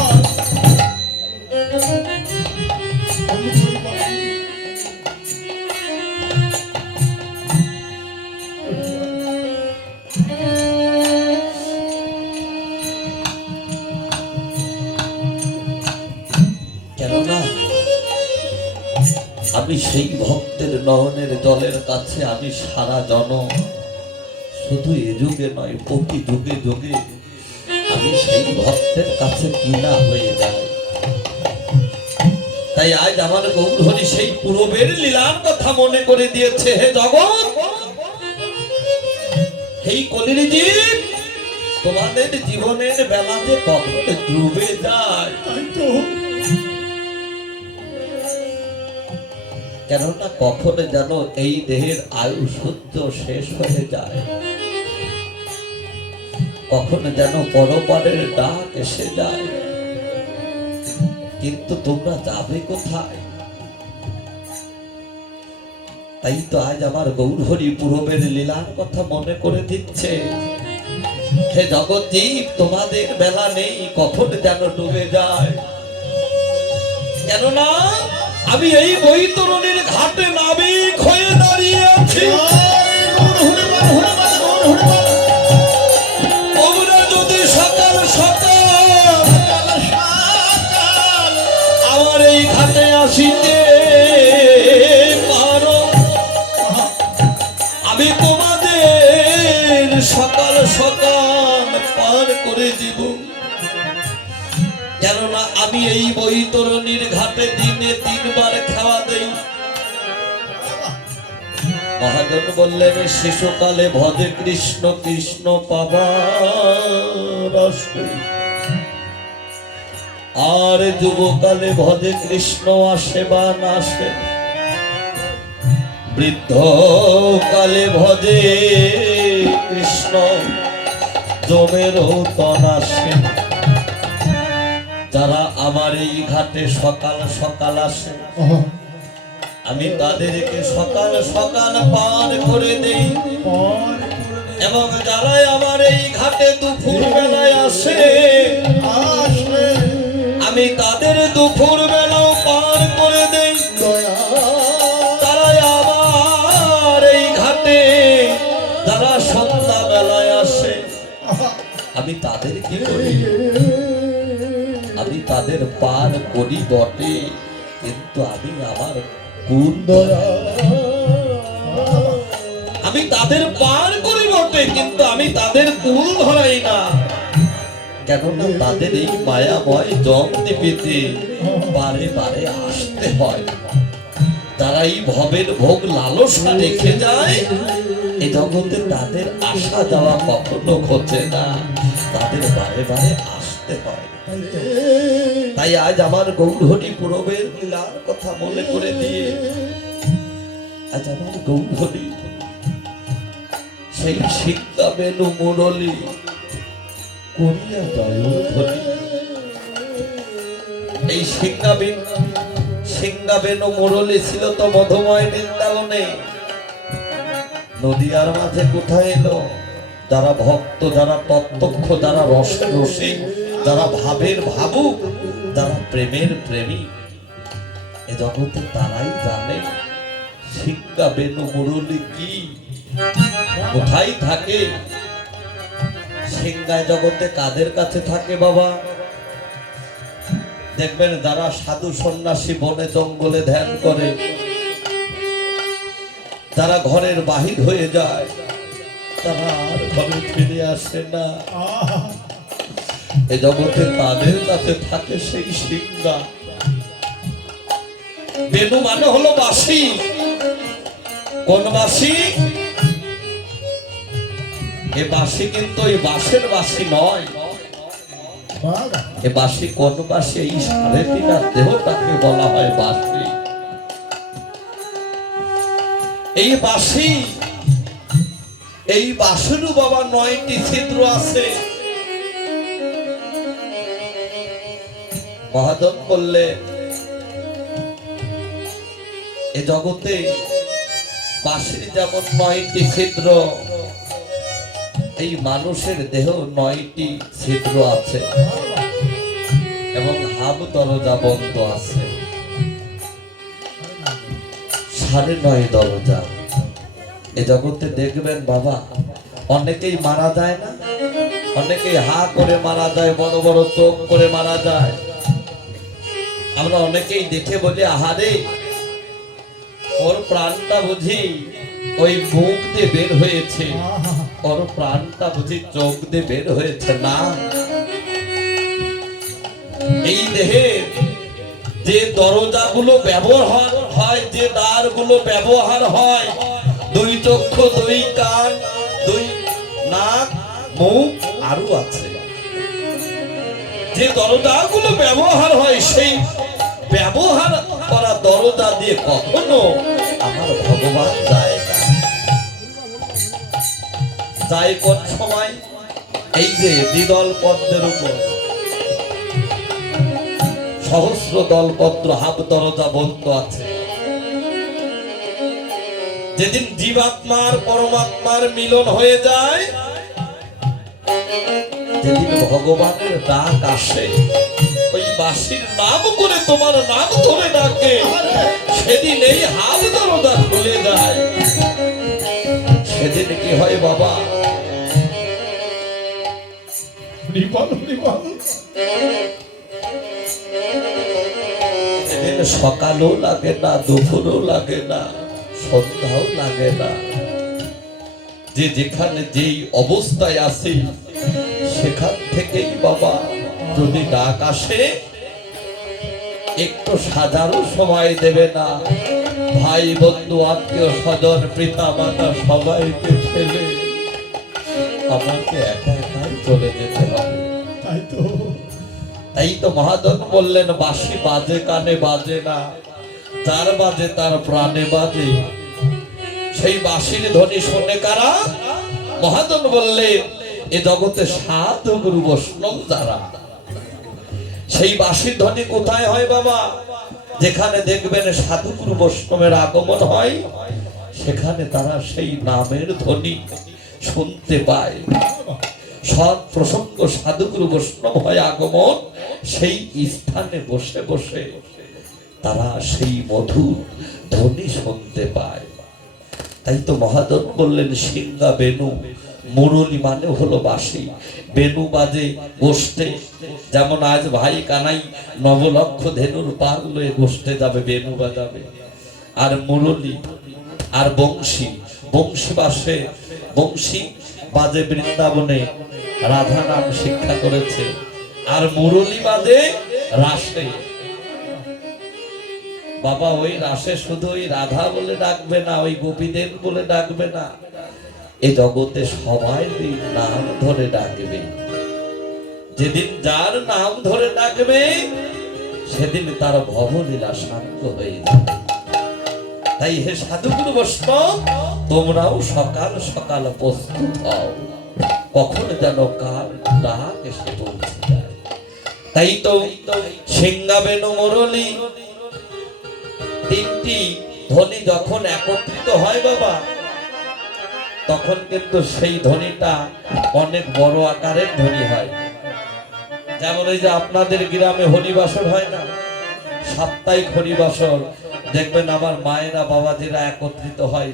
কেননা আমি সেই ভক্তের নয়নের জলের কাছে আমি সারা জনম, শুধু এ যুগে নয় প্রতি যুগে যুগে আমি সেই ভক্তের কাছে কিনা হয়ে যাই। তাই আজ আমার গৌরহরি সেই পূর্বের লীলার কথা মনে করে দিয়েছে। হে জগৎ, এই কলির জীব, তোমাদের জীবনের বেলাতে কখন ডুবে যায়, তাই তো কেননা কখন যেন এই দেহের আয়ু সহ্য শেষ হয়ে যায়, কখন যেন পরপারের ডাক এসে যায়। কিন্তু তোমরা যাবে কোথায়? তাই তো আজ আমার গৌরহরি পূর্বের লীলার কথা মনে করে দিচ্ছে। হে জগৎজীব, তোমাদের বেলা নেই, কখন যেন ডুবে যায়। কেননা আমি এই বৈতরণীর ঘাটে নাবিক হয়ে দাঁড়িয়ে আছি। তোমরা যদি সকাল সকাল আমার এই ঘাটে আসিতে পারো, আমি তোমাদের সকাল সকাল পার করে দিব, কেননা আমি এই বৈতরণীর ঘাটে দিনে 3 বার খাওয়া দেই। মহাজন বললেন, শিশুকালে ভজে কৃষ্ণ কৃষ্ণ পাবার আশে, আর যুবকালে ভজে কৃষ্ণ আসে বা না আসে, বৃদ্ধ কালে ভজে কৃষ্ণ জমেরও তন আসে। যারা আমার এই ঘাটে সকাল সকাল আসে, আমি তাদেরকে সকাল সকাল পার করে দেই, এবং যারা আমার এই ঘাটে দুপুর বেলায় আসে, আমি তাদের দুপুর বেলাও পার করে দেই। তারা আমার এই ঘাটে যারা সন্ধ্যা বেলায় আসে, আমি তাদের কি করি? আমি তাদের পার করি বটে, কিন্তু আমি আমার কোন দয়া, আমি তাদের পার করি বটে, কিন্তু আমি তাদের কুল ধরাই না। কেননা তাদের এই মায়াময় জগদ্বীপে বারে বারে আসতে হয়। তারা এই ভবের ভোগ লালসা রেখে যায়, এই জগতে তাদের আসা যাওয়া কখনো ঘটে না, তাদের বারে বারে আসতে হয়। তাই আজ আমার গৌরহরি পূরবের লীলার কথা মনে করে দিয়ে, আজ আমার গৌরহরি সেই শিক্ষা বেনু মুরলী করিয়া জয়ধ্বনি। এই সিংহা বেনু মুরলী ছিল তো মধুময় বৃন্দাবনে, নদিয়ার মাঝে কোথায় এলো? যারা ভক্ত, যারা তত্ত্বজ্ঞ, যারা রসের রসিক, যারা ভাবের ভাবুক, যারা প্রেমের প্রেমী, এ জগতে তারাই জানে সিংহা বেনু মুরলী কি, কোথায় থাকে। সিংহায় জগতে কাদের কাছে থাকে বাবা? দেখবেন যারা সাধু সন্ন্যাসী বনে জঙ্গলে ধ্যান করে, যারা ঘরের বাহির হয়ে যায়, তারা আর ঘরে ফিরে আসে না। এ জগতে তাদের কাছে থাকে সেই সিংহা। বেনু মানে হলো বাঁশি। কোন বাঁশি? এ বাঁশি কিন্তু এই বাঁশের বাঁশি নয়। এ বাঁশি কোন বাঁশি? এই 3.5 দেহটাকে বলা হয় বাঁশি। এই বাঁশি, এই বাঁশিরও বাবা 9টি ছিদ্র আছে। মহাজন বললে, এ জগতে বাঁশির যেমন 9টি ছিদ্র, এই মানুষের দেহ 9টি ছিদ্র আছে, এবং হাব দরজা বন্ধ আছে, 9.5 দরজা। এ জগতে দেখবেন বাবা, অনেকেই মারা যায় না, অনেকেই হা করে মারা যায়, বড় বড় চোখ করে মারা যায়। আমরা অনেকেই দেখে বলি, আহারে ওর প্রাণটা বুঝি ওই মুখ দিয়ে বের হয়েছে, ওর প্রাণটা বুঝি চোখ দিয়ে বের হয়েছে। না, এই দেহে যে দরজাগুলো ব্যবহার হয়, যে দ্বারগুলো ব্যবহার হয়, 2 চক্ষু, 2 কান, 2 নাক, মুখ আরো আছে, যে দরজাগুলো ব্যবহার হয়, সেই ব্যবহার করা দরজা দিয়ে কখনো আমার ভগবান যায় না। যায় কোন সময়? এই যে দ্বিদল পদ্মের উপর সহস্র দলপত্র, হাব দরজা বন্ধ আছে। যেদিন জীবাত্মার পরমাত্মার মিলন হয়ে যায়, যেদিন ভগবানের ডাক আসে, ওই বাঁশির নাম করে তোমার নাম ধরে ডাকে, সেদিন এই হাব দরজা খুলে যায়। সেদিন কি হয় বাবা? সেদিন সকালও লাগে না, দুপুরও লাগে না, সন্ধ্যাও লাগে না, যে যেখানে যেই অবস্থায় আছে সেখান থেকেই বাবা যদি ডাক আসে একটু সাজারও সময় দেবে না, ভাই বন্ধু আত্মীয় স্বজন পিতা মাতা সবাইকে ফেলে আমাকে একা একাই চলে যেতে হবে। তাই তো তাই তো মহাজন বললেন, বাঁশি বাজে কানে বাজে না, যার বাজে তার প্রাণে বাজে। সেই বাঁশির ধ্বনি শুনে কারা? মহাজন বললেন, এ জগতে সাধু গুরু বৈষ্ণব যারা। সেই বাঁশির ধ্বনি কোথায় হয় বাবা? যেখানে দেখবেন সাধু গুরু বৈষ্ণবের আগমন হয় সেখানে তারা সেই নামের ধ্বনি শুনতে পায়। সৎ প্রসঙ্গ সাধুগুরু বৈষ্ণব হয় আগমন, সেই স্থানে বসে বসে তারা সেই মধুর ধ্বনি শুনতে পায়। তাই তো মহাজন বললেন, সিংহা বেনু মুরলী মানে হলো বাঁশি, বেনু বাজে গোষ্ঠে। যেমন আজ ভাই কানাই নবলক্ষ ধেনুর পাল লয়ে গোষ্ঠে যাবে, বেনু বাজাবে। আর মুরলী আর বংশী, বংশী বাসে বংশী বাজে বৃন্দাবনে রাধা নাম শিক্ষা করেছে। আর মুরলী বাজে রাসে। বাবা ওই রাসে শুধু ওই রাধা বলে ডাকবে না, ওই গোপীদের বলে ডাকবে না, এই জগতে সবাই নাম ধরে ডাকবে। যেদিন যার নাম ধরে ডাকবে সেদিন তার ভবলীলা শান্ত হয়ে যাবে। তাই হে সাধুগুরু বৈষ্ণব, তোমরাও সকাল সকাল প্রস্তুত হও, কখন যেন কার ডাক এসে পৌঁছে যায়। তাই তো সিংহা বেনু মুরলী তিনটি ধ্বনি যখন একত্রিত হয় বাবা, তখন কিন্তু সেই ধ্বনিটা অনেক বড় আকারের ধ্বনি হয়। যেমন এই যে আপনাদের গ্রামে হরিবাসর হয় না, সাপ্তাহিক হরিবাসর, দেখবেন আমার মায়েরা বাবাজিরা একত্রিত হয়,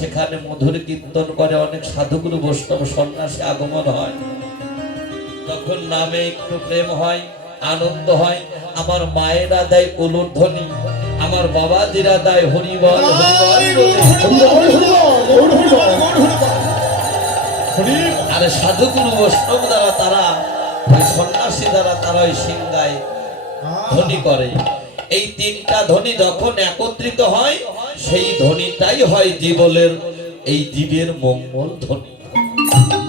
সেখানে মধুর কীর্তন করে, অনেক সাধুগুরু বৈষ্ণব সন্ন্যাসী আগমন হয়। তখন নামে একটু প্রেম হয়, আনন্দ হয়। আমার মায়েরা দেয় উলুধ্বনি, আমার বাবাজিরা দেয় হরিবল আর সাধুগুরু বৈষ্ণব দ্বারা তারা ওই সন্ন্যাসী দ্বারা তারা ওই সিংহায় ধ্বনি করে। এই তিনটা ধ্বনি যখন একত্রিত হয় সেই ধ্বনিটাই হয় জীবনের, এই জীবের মঙ্গল ধ্বনি।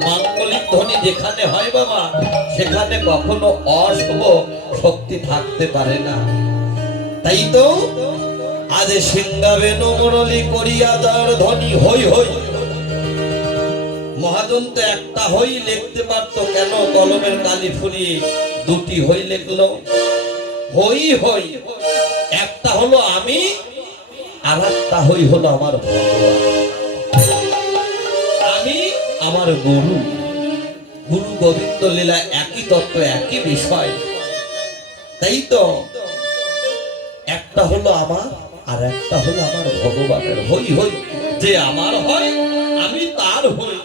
মাঙ্গলিক ধ্বনি যেখানে হয় বাবা, সেখানে কখনো অশুভ শক্তি থাকতে পারে না। তাই তো আজ সিংহা বেনু মুরলী করিয়া যার ধ্বনি হই হই। মহাজন তো একটা হই লিখতে পারতো, কেন কলমের কালি ফুরিয়ে দুটি হই লিখলো? হই হই একটা হলো আমি, আর একটা হই হলো আমার ভগবান। আমি আমার গুরু, গুরু গোবিন্দ লীলা একই তত্ত্ব, একই বিষয়। তাই তো একটা হলো আমার, আর একটা হলো আমার ভগবানের। হই হই, যে আমার হয় আমি তার হই,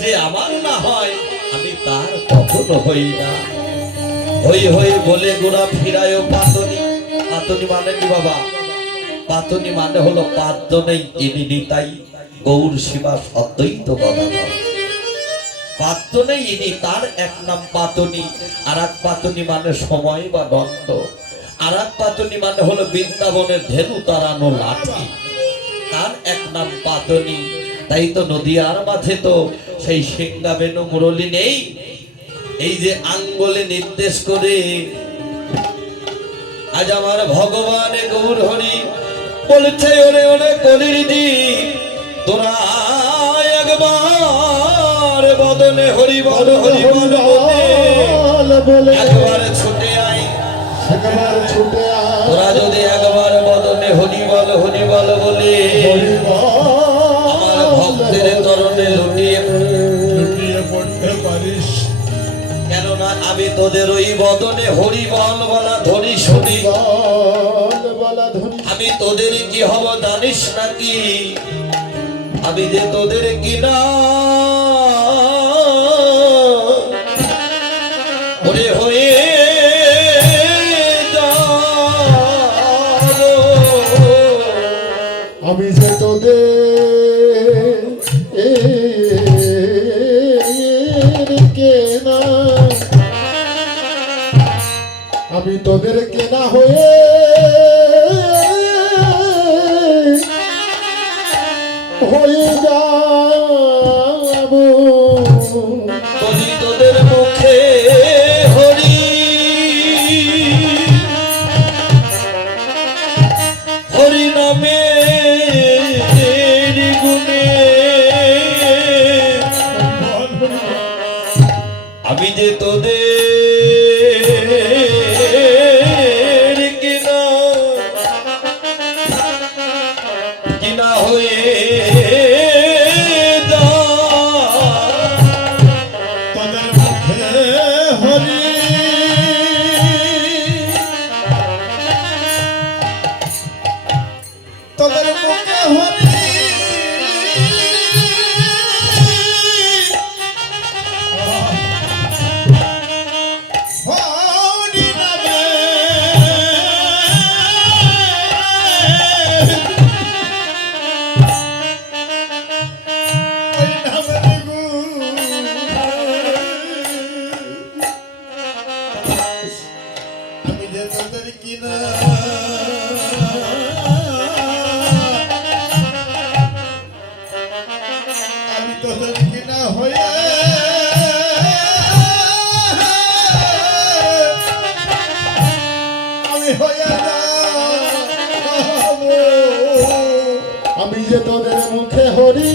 যে আমার না হয় আমি তার কখনো হই না। হই হই বলে গোড়া ফিরায় পাতনি। পাতনি মানে কি বাবা? পাতনি মানে হলো পাদ্য নেই ইনি নিতাই গৌর শিবা অদ্বৈত গদাধর। পাদ্য নেই ইনি, তার এক নাম পাতনি। আর এক পাতনি মানে সময় বা দণ্ড। আর এক পাতনি মানে হলো বৃন্দাবনের ধেনু তাড়ানো লাঠি, তার এক নাম পাতনি। তাই তো নদিয়ার মাঝে তো সেই সিংহা বেনু মুরলী নেই, এই যে আঙ্গুলে নির্দেশ করে আজ আমার ভগবান গৌর হরি বলছে, ওরে ওরে কলির দি তোরা একবার বদনে হরি বল হরি বল বলে একবার ছুটে আয়, তোরা যদি একবার বদনে হরি বল বলে আমার ভক্তের চরণে লুটিয়ে পড়তে পারিস, কেননা আমি তোদের ওই বদনে হরি বল বলা ধরি শুনি। আমি তোদের কি হব জানিস নাকি? আমি যে তোদের কি না ওরে হয়ে আমি যে তোদের তোদের কেনা হয়ে যাব যদি তোদের মুখে হরি হরি নামে গুণে আমি যে তোদের কিনা কিনা হয়ে তোদের মুখে হরি তোদের মুখে হরি হরি নামে ওই নামের গুণ আমি যে তোদের কিনা আমি তোদের কিনা হয়ে আমি হয়ে যাব আমি যে তোদের মুখে হরি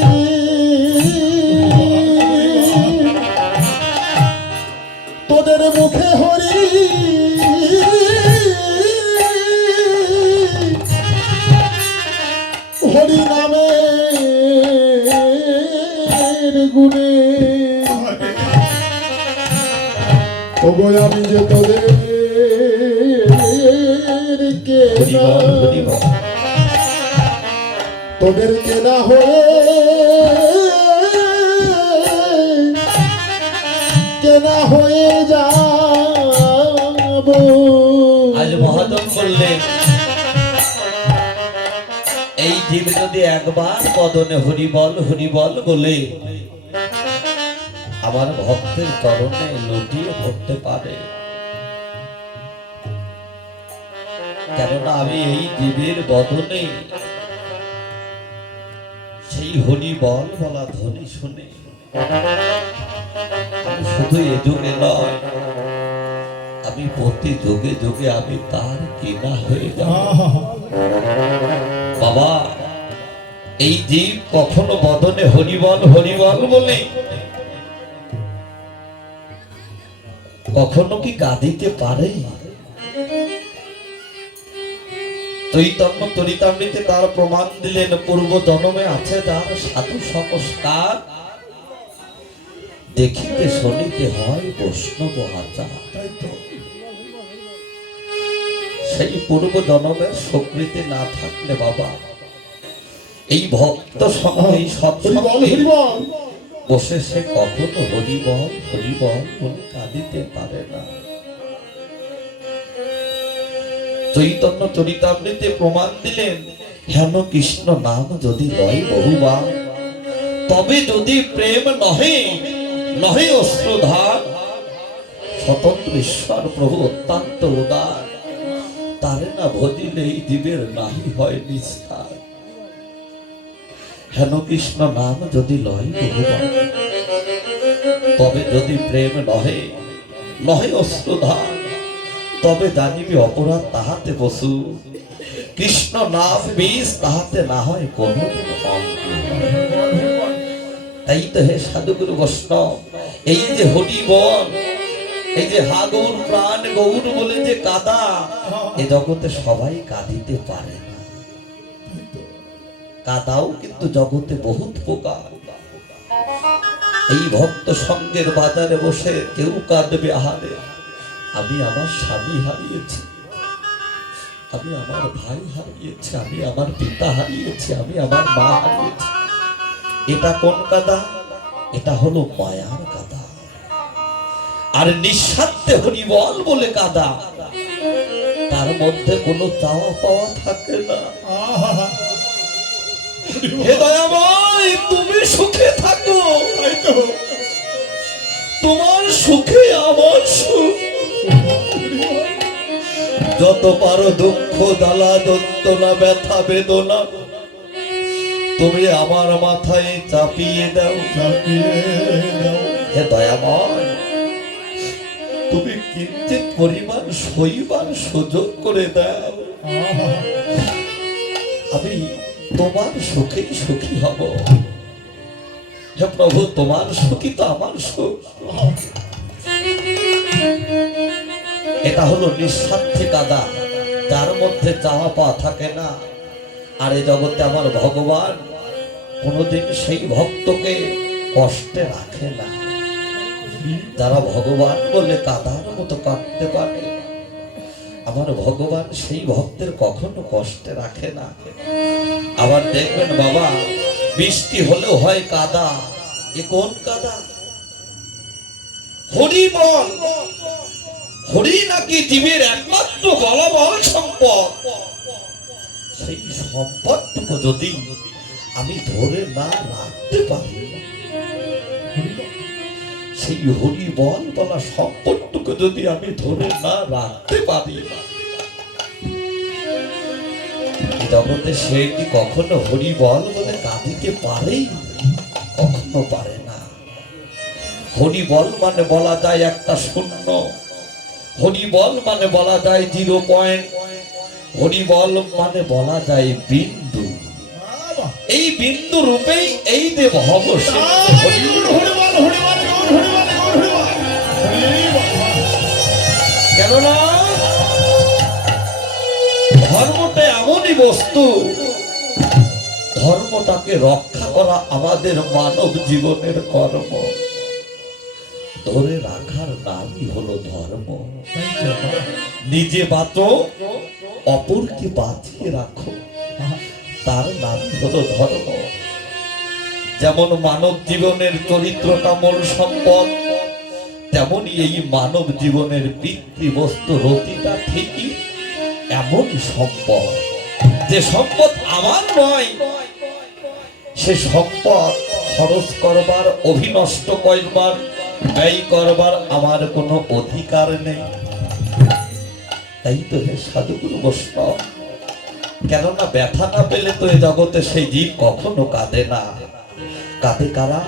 তোদের মুখে হরি হরি নামের গুণে ওগো আমি যে তোদের কেনা তোদের কেনা হয়ে কেনা হয়ে যাব আজ মহাজন করলেন এই জীব যদি একবার বদনে হরিবল হরিবল বলে আমার ভক্তের চরণে লুটিয়ে পড়তে পারে, কেননা আমি এই জীবের বদনে সেই হরিবল বলা ধ্বনি শুনে আমি শুধু এ যুগে নয়, আমি প্রতি যুগে যুগে আমি তার কিনা হয়ে যাব। বাবা, এই জীব কখনো বদনে হরিবল হরিবল বলে কখনো কি কাঁদিতে পারে? চৈতন্য চরিতামৃতে তার প্রমাণ দিলেন, পূর্ব জন্মে আছে যার সাধু সংস্কার, দেখিতে শুনিতে হয় বৈষ্ণব আচার। সেই পূর্ব জন্মের স্বীকৃতি না থাকলে বাবা এই ভক্ত সঙ্গে এই সৎসঙ্গে বসে সে কখনো হরিবল হরিবল বলে কাঁদিতে পারে না। চৈতন্য চরিতামৃতে প্রমাণ দিলেন, হেন কৃষ্ণ নাম যদি লয় বহুবার, তবে যদি প্রেম নহে নহে অশ্রুধার, স্বতন্ত্র ঈশ্বর প্রভু অত্যন্ত উদার, তারে না ভজিলে এই জীবের নাহি হয় নিস্তার। হেন কৃষ্ণ নাম যদি লয় বহুবার, তবে যদি প্রেম নহে নহে অশ্রুধার, তবে জানিবি অপরাধ তাহাতে বসু, কৃষ্ণ নাম বিষ তাহাতে না হয় কোনদিন অঙ্কুর। তাই তো হে সাধুগুরু বৈষ্ণব, এই যে হরিবল, এই যে হাগৌর প্রাণ গৌর বলে যে কাদা, এ জগতে সবাই কাঁদিতে পারে না। কাদাও কিন্তু জগতে বহুত প্রকার। এই ভক্ত সঙ্গের বাজারে বসে কেউ কাঁদবে, আহারে আমি আমার স্বামী হারিয়েছি, আমি আমার ভাই হারিয়েছি, আমি আমার পিতা হারিয়েছি, আমি আমার মা হারিয়েছি। এটা কোন কাদা? এটা হলো মায়ার কাদা। আর নিঃস্বার্থে হরিবল বলে কাদা, তার মধ্যে কোনো চাওয়া পাওয়া থাকে না। হে দয়াময়, তুমি সুখে থাকো, তোমার সুখে আমার সুখ। যত পারো দুঃখ জ্বালা যন্ত্রণা ব্যথা বেদনা তুমি আমার মাথায় চাপিয়ে দাও। চাপিয়ে দাও। হে দয়াময়, তুমি কিঞ্চিত পরিমাণ সইবার সুযোগ করে দাও। আমি তোমার সুখেই সুখী হব। হে প্রভু, তোমার সুখী তো আমার সুখ। এটা হলো নিঃস্বার্থে কাদা, যার মধ্যে চাওয়া পাওয়া থাকে না। আর এই জগতে আমার ভগবান কোনোদিন সেই ভক্তকে কষ্টে রাখে না। যারা ভগবান বলে কাদার মতো কাঁদতে পারে, আমার ভগবান সেই ভক্তের কখনো কষ্টে রাখে না। আবার দেখবেন বাবা, বৃষ্টি হলেও হয় কাদা। এ কোন কাদা? হরি বল। হরি নাকি জীবের একমাত্র বলবৎ সম্পদ। সেই সম্পদটুকু যদি আমি ধরে না রাখতে পারি, সেই হরি বল বলা সম্পদটুকু যদি আমি ধরে না রাখতে পারি, জগতে সে কি কখনো হরি বল বলে কাঁদিতে পারে? কখনো পারে না। হরি বল মানে বলা যায় একটা শূন্য। হরি বল মানে বলা যায় 0 পয়েন্ট। হরি বল মানে বলা যায় বিন্দু। এই বিন্দু রূপেই এই দেব হব কেননা ধর্মটা এমনই বস্তু, ধর্মটাকে রক্ষা করা আমাদের মানব জীবনের কর্ম। ধরে রাখার নামই হলো ধর্ম। নিজে বাঁচো, অপরকে বাঁচিয়ে রাখো, তার নামই হলো ধর্ম। যেমন মানব জীবনের চরিত্রটা মূল সম্পদ, তেমনই এই মানব জীবনের পিতৃবস্তু রতিটা ঠিকই এমন সম্পদ। যে সম্পদ আমার নয়, সে সম্পদ খরচ করবার, অভিনষ্ট করবার, ব্যয় করবার আমার কোনো অধিকার নেই। তাই তো হে সাধুগুরু বৈষ্ণব, কেননা ব্যথা না পেলে তো এ জগতে সেই জীব কখনো কাঁদে না। কাঁদে কারা?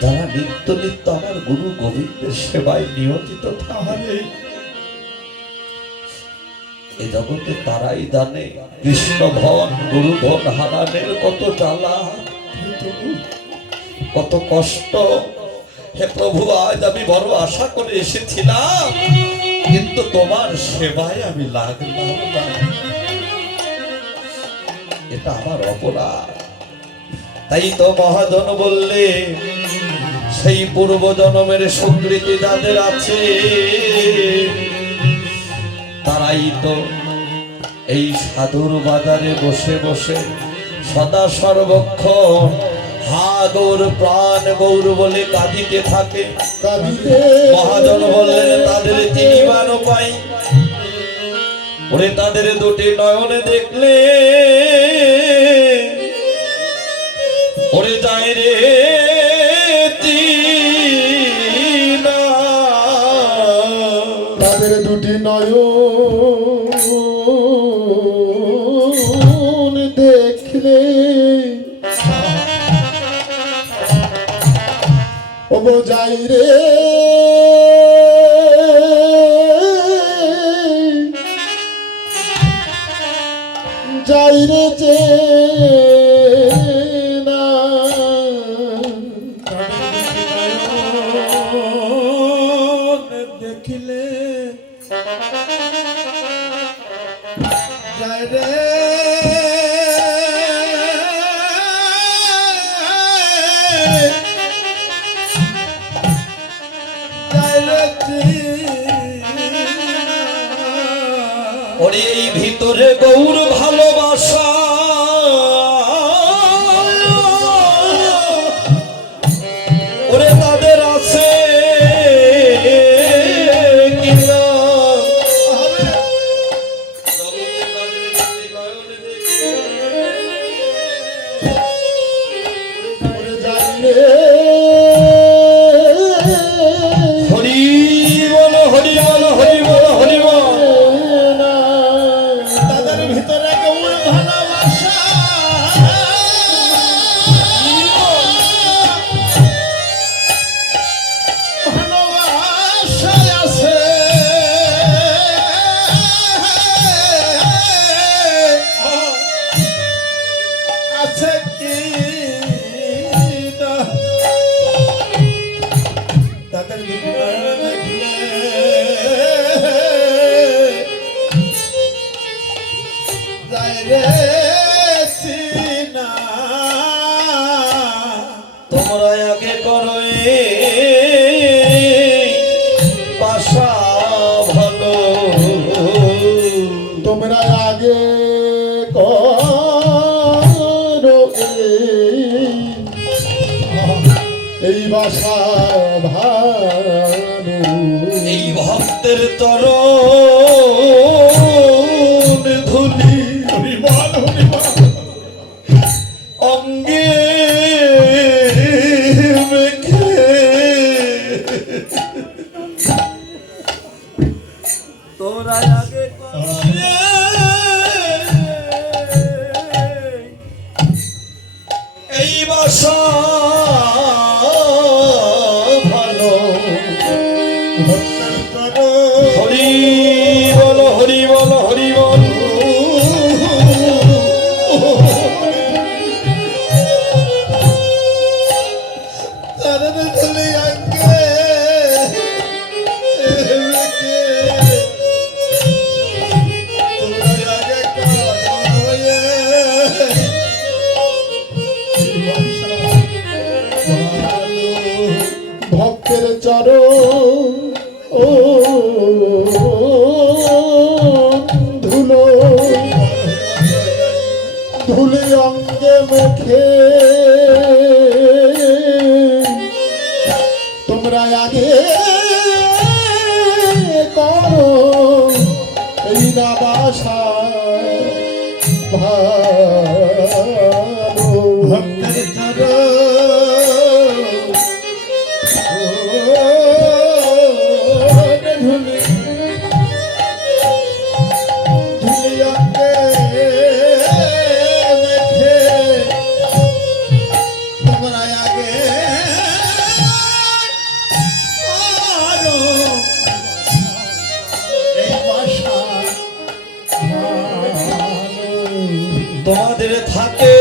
যারা নিত্য নিত্য আমার গুরু গোবিন্দের সেবায় নিয়োজিত থাকে। এ জগতে তারাই জানে কৃষ্ণ ধন গুরু ধন হারানের কত জ্বালা, কত কষ্ট। হে প্রভু, আজ আমি বড় আশা করে এসেছিলাম, কিন্তু তোমার সেবায় আমি লাগলাম না। এটা আমার অপরাধ। তাই তো মহাজন বললে, সেই পূর্ব জন্মের স্বীকৃতি যাদের আছে, তারাই তো এই সাধুর বাজারে বসে বসে সদা সর্বক্ষণ হা গৌর প্রাণ গৌর বলে কাঁদিতে থাকে। মহাজন বললেন, তাদের চিনিবার উপায় ওরে তাদের দুটি নয়নে দেখলে ওরে যায় রে তাদের দুটি নয়ন দেখলে ও যাই রে যাই রে চেনা দেখিলে যায় রে ওরে এই ভিতরে গৌর ভালোবাসা ওরে তাদের আছে কিনা? হরি বল হরি বল হরি বল হরি বল তোমরা আগে করো বাসা ভালো, তোমরা আগে করো এই বাসা ভালো, এই ভক্তের তরণ ধুলি হরিবল হরিবল অঙ্গে মেখে তোরা আগে এই বাসা ভালো। হরি বল হরি বল হরি বল, ভক্তের চরণ ও ধুলো ধুলি অঙ্গে মেখে তোমরা আগে করো এই না বাসা ভালো। ভক্তের চরণ তোমাদের থাকে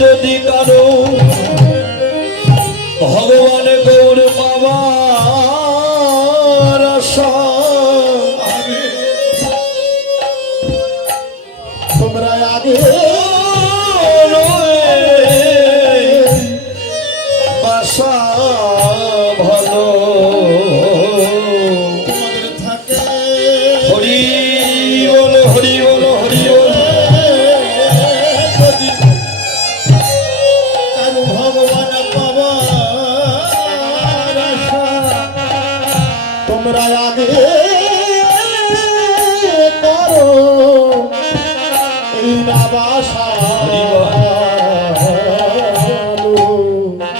যদি কারো ভগবান গৌর বাবার আশা, তোমরা আগে বাসা ভালো, তোমাদের থাকে হরি বল হরি বল হরি বল, যদি কারো ভগবান পাবার আশা, তোমরা আগে করো এই না বাসা ভালো।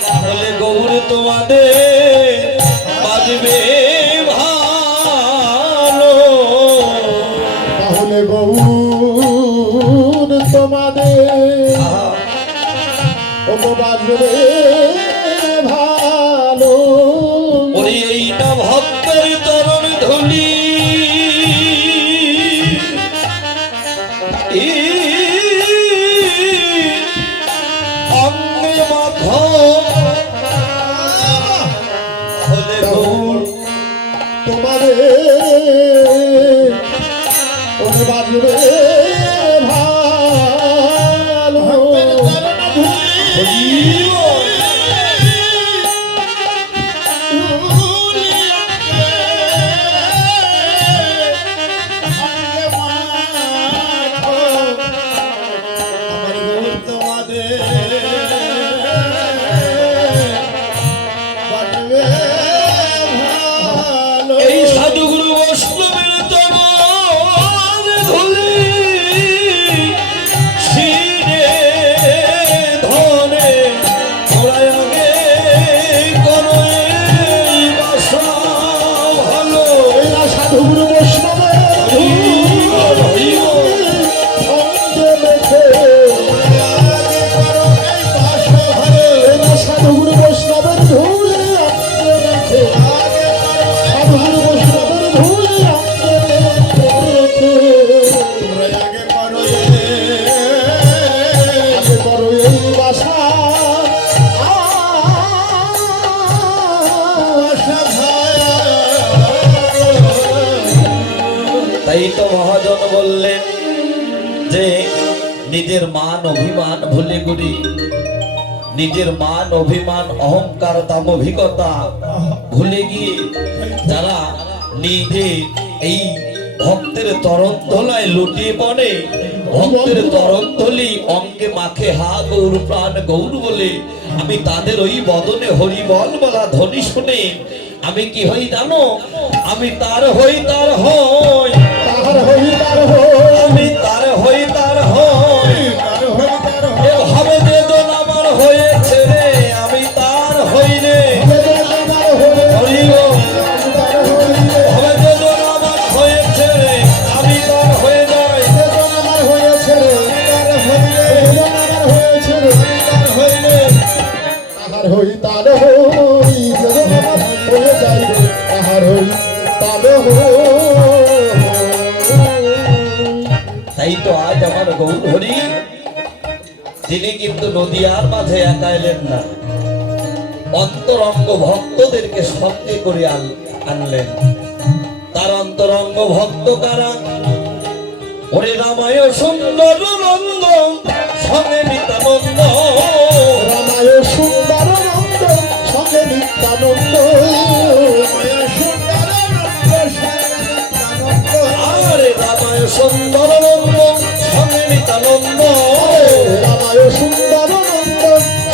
তাহলে গৌর তোমাদের বাজবে ভালো, তাহলে গৌর তোমাদের বাজবে ভালো। ওরে এই না ভক্তের তরণ ধুলি অঙ্গে মাখো, তাহলে গৌর তোমাদের বাজবে ভালো। এই সাধুগুরু বৈষ্ণবের তরণ ধুলি শিরে ধনে তোরা আগে করো এই বাসা ভালো। সাধুগুরু বৈষ্ণবের অঙ্গে মেখে সাধুগুরু বৈষ্ণবের ধুলি অঙ্গে মেখে সাধুগুরু বৈষ্ণবের ধুলি অঙ্গে মেখে আগে করো এই বাসা তাই তো মহাজন বললেন যে নিজের মান অভিমান ভুলে করি নিজের মান অভিমান অহংকার দাম্ভিকতা ভুলে গিয়ে যারা নিজে এই ভক্তের তরণ ধোলায় লুটিয়ে পড়ে, ভক্তের তরণ ধলি অঙ্গে মাখে হা গৌর প্রাণ গৌর বলে, আমি তাদের ওই বদনে হরি বল বলা ধ্বনি শুনে আমি কি হই জানো? আমি তার হই তার হই, তাহার হই তার হই, আমি তার হই তার হই। এভাবে বেদন আমার হয়েছে রে, আমি তার হই রে। হরি বল। এভাবে বেদন আমার হয়েছে রে, আমি তার হয়ে যাই। আমার হয়েছে রে, আমার হয়েছে রে, তাহার হই তার হই, আমার হয়ে যায় রে, তাহার হই তার হই। তাই তো আজ আমার গৌর হরি তিনি কিন্তু নদিয়ার মাঝে একা এলেন না, অন্তরঙ্গ ভক্তদেরকে সঙ্গে করে আনলেন। তার অন্তরঙ্গ ভক্ত কারা? ওরে রামায় সুন্দর নন্দ সঙ্গে নিত্যানন্দ, রামায় সুন্দর নন্দ সঙ্গে নিত্যানন্দ, আরে রামায় সুন্দর নন্দ সঙ্গে নিত্যানন্দ, রামায় সুন্দর নন্দ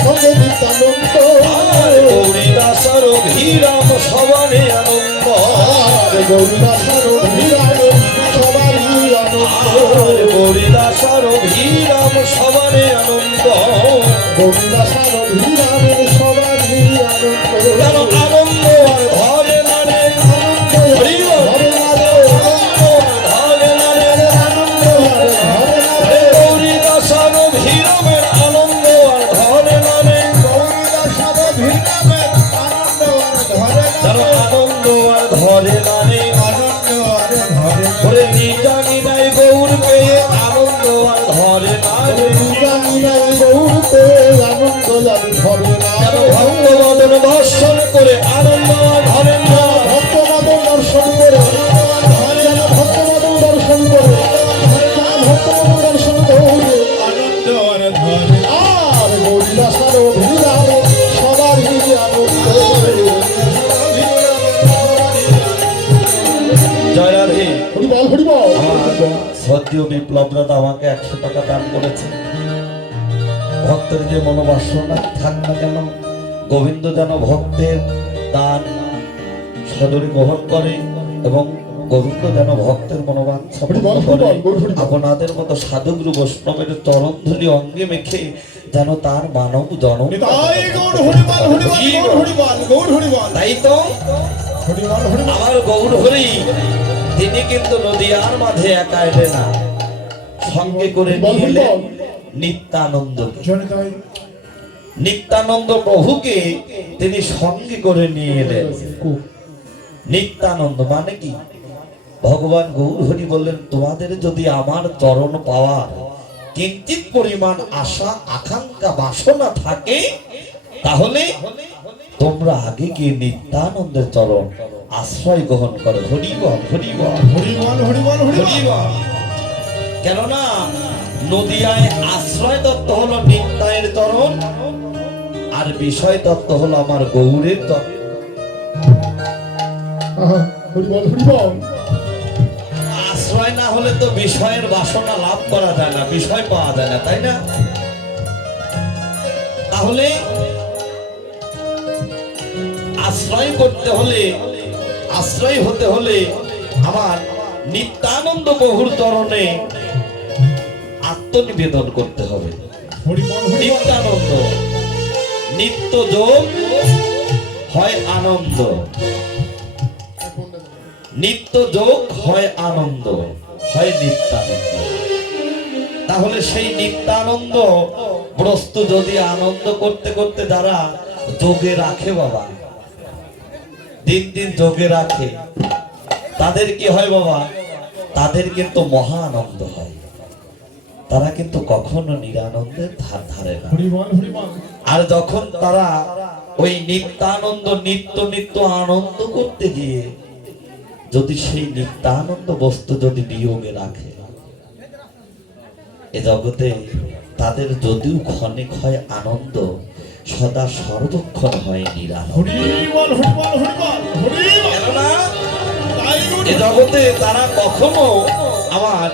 সঙ্গে নিত্যানন্দ, আরে গৌরী দাসার অভিরাম সবারে আনন্দ, গৌরীদাসার অভিরাম সবারই আনন্দ, আরে গৌরী দাসার অভিরাম সবারে আনন্দ। গৌরীদাসার অভিরাম সবারই আনন্দ, কেন আনন্দ আর ধরে না রে, হরি বল। ধরে না রে, ধরে না রে, আনন্দ আর ধরে না রে, আরে গৌরী দাসার অভিরামের আনন্দ আর ধরে না রে, গৌরীদাসার অভিরামের আনন্দ আর ধরে না কেন রে, আনন্দ আর ধরে না রে। আনন্দ আর ধরে না ওরে নিজানি নাই গৌর পেয়ে আনন্দ আর ধরে না রে। জানি নাই গৌরতে আনন্দ আর ধরে না কেন রে, ভক্তবদন দর্শন করে আনন্দ আর ধরে না। ভক্তবাদন দর্শন করে, যেন ভক্তবাদন দর্শন করে, ভক্তবাদন দর্শন করে, আর গৌরীদাসার অভিরাম সবারই আনন্দ। জয় রাধে। হরিবল হরিবল, সদ্যীয় বিপ্লব দাদা আমাকে 100 টাকা দান করেছে। ভক্তের যে মনোবাসনা থাক না কেন, গোবিন্দ যেন ভক্তের দান সদরে গ্রহণ করে এবং গোবিন্দ যেন ভক্তের মনোবাঞ্ছা পূর্ণ করে। আপনাদের মতো সাধুগুরু বৈষ্ণবের চরণ ধুলি অঙ্গে মেখে যেন তার মানব জনম। তাই তো আমার গৌর হরি তিনি কিন্তু নদিয়ার মাঝে একা এলেন না, সঙ্গে করে নিয়ে এলেন নিত্যানন্দকে। নিত্যানন্দ প্রভুকে তিনি সঙ্গে করে নিয়ে এলেন। নিত্যানন্দ মানে কি? ভগবান গৌর হরি বললেন, তোমাদের যদি আমার চরণ পাওয়ার কিঞ্চিত পরিমাণ আশা আকাঙ্ক্ষা বাসনা থাকে, তাহলে তোমরা আগে গিয়ে নিত্যানন্দের চরণ আশ্রয় গ্রহণ করো। হরি বল হরি বল হরি বল। কেননা নদিয়ায় আশ্রয় তত্ত্ব হলো নিত্যায়ের চরণ, আর বিষয় তত্ত্ব হলো আমার গৌরের তত্ত্ব। হরিবল হরিবল, আশ্রয় না হলে তো বিষয়ের বাসনা লাভ করা যায় না, বিষয় পাওয়া যায় না, তাই না? তাহলে আশ্রয় করতে হলে, আশ্রয় হতে হলে আমার নিত্যানন্দ প্রভুর চরণে আত্মনিবেদন করতে হবে। নিত্যানন্দ, নিত্য যোগ হয় আনন্দ, নিত্য যোগ হয় আনন্দ, হয় নিত্যানন্দ। তাহলে সেই নিত্যানন্দ বস্তু যদি আনন্দ করতে করতে যারা যোগে রাখে, বাবা দিন দিন যোগে রাখে, তাদের কি হয় বাবা? তাদের কিন্তু মহা আনন্দ হয়, তারা কিন্তু কখনো নিরানন্দের ধার ধারে না। আর যখন তারা ওই নিত্যানন্দ নিত্য নিত্য আনন্দ করতে গিয়ে যদি সেই নিত্যানন্দ বস্তু যদি বিয়োগে রাখে, এ জগতে তাদের যদিও ক্ষণিক হয় আনন্দ, সদা সর্বক্ষণ হয় নিরানন্দ। হরি বল হরি বল হরি বল হরি বল। কেননা তাই গৌর এ জগতে তারা কখনো আমার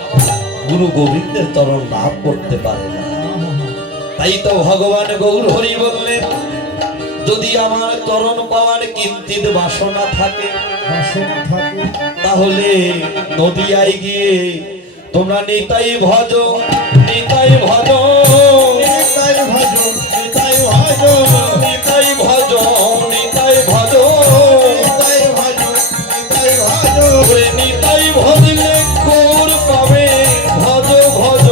গুরু গোবিন্দের চরণ লাভ করতে পারে না। তাই তো ভগবান গৌর হরি বললেন, যদি আমার চরণ পাওয়ার কিঞ্চিত বাসনা থাকে বাসনা থাকে তাহলে নদিয়ায় গিয়ে তোমরা নিতাই ভজ, নিতাই ভজ, নিতাই ভজ নিতাই ভজ নিতাই ভজ, নিতাই ভজ, নিতাই ভজ নিতাই ভজ ওরে নিতাই ভজলে গৌর পাবে, ভজ ভজ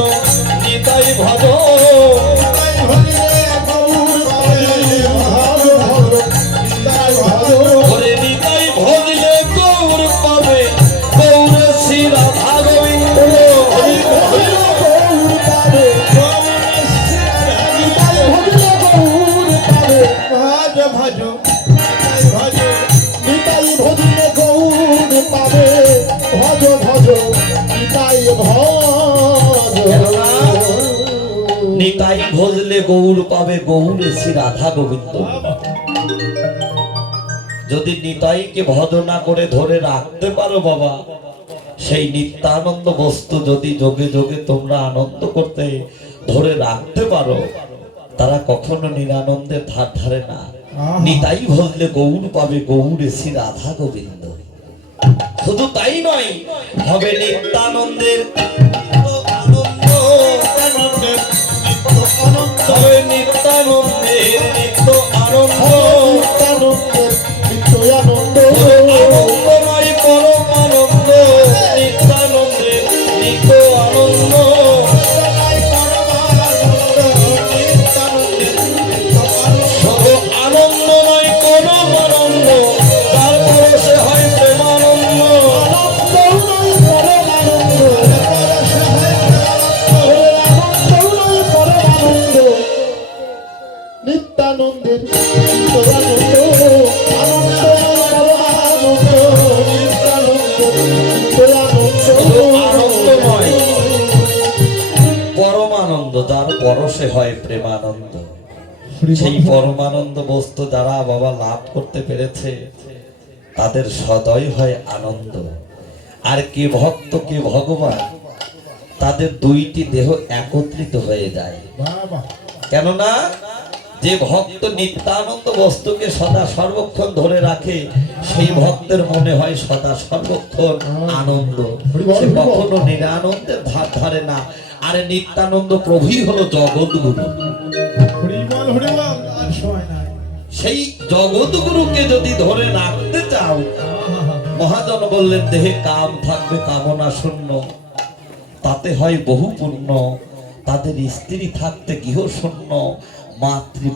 নিতাই ভজ, নিতাই ভজলে গৌর পাবে ভজ ভজ নিতাই ভজ ওরে নিতাই ভজলে গৌর পাবে, গৌর শ্রী রাধা গোবিন্দ। হরি ভজলে গৌর পাবে, নিতাই ভজলে গৌর পাবে, ভজ ভজ ভজ নিতাই ভজলে গৌর পাবে, ভজ ভজ নিতাই ভজ। নিতাই ভজলে গৌর পাবে, গৌর শ্রী রাধা গোবিন্দ। যদি নিতাইকে ভজনা করে ধরে রাখতে পারো বাবা, সেই নিত্যানন্দ বস্তু যদি যোগে যোগে তোমরা আনন্দ করতে ধরে রাখতে পারো, তারা কখনো নিরানন্দের ধার ধারে না। নিতাই ভজলে গৌর পাবে, গৌর শ্রী রাধা গোবিন্দ। শুধু তাই নয়, হবে নিত্যানন্দের আনন্দ, আনন্দের নিত্য আনন্দ হবে নিত্যানন্দের নিত্য আনন্দ। নিত্যানন্দের নিত্য আনন্দ, আনন্দময় পরম আনন্দ, নিত্যানন্দের নিত্য আনন্দ। শুধু আনন্দময় পরম আনন্দ, তারপরে সে হয় প্রেমানন্দ। নিত্যানন্দের নিত্য আনন্দ, আনন্দ পরমানন্দ, নিত্যানন্দের নিত্য শুধু আনন্দ। আনন্দময় পরমানন্দ, যার পরশে হয় প্রেমানন্দ। সেই পরমানন্দ বস্তু যারা বাবা লাভ করতে পেরেছে, তাদের সদয় হয় আনন্দ। আর কে ভক্ত কে ভগবান, তাদের দুইটি দেহ একত্রিত হয়ে যায়। বাবা কেননা যে ভক্ত নিত্যানন্দ বস্তুকে সদা সর্বক্ষণ ধরে রাখে, সেই ভক্তের মনে হয় সদা সর্বক্ষণ আনন্দ। সে কখনো নিরানন্দের ধার ধারে না। আর নিত্যানন্দ প্রভুই হলো জগৎগুরু। হরি বল আর সময় নাই সেই জগৎগুরুকে যদি ধরে রাখতে চাও, মহাজন বললেন, দেহে কাম থাকবে কামনা শূন্য, তাতে হয় বহু পুণ্য। তাদের স্ত্রী থাকতে গৃহ শূন্য, মাতৃ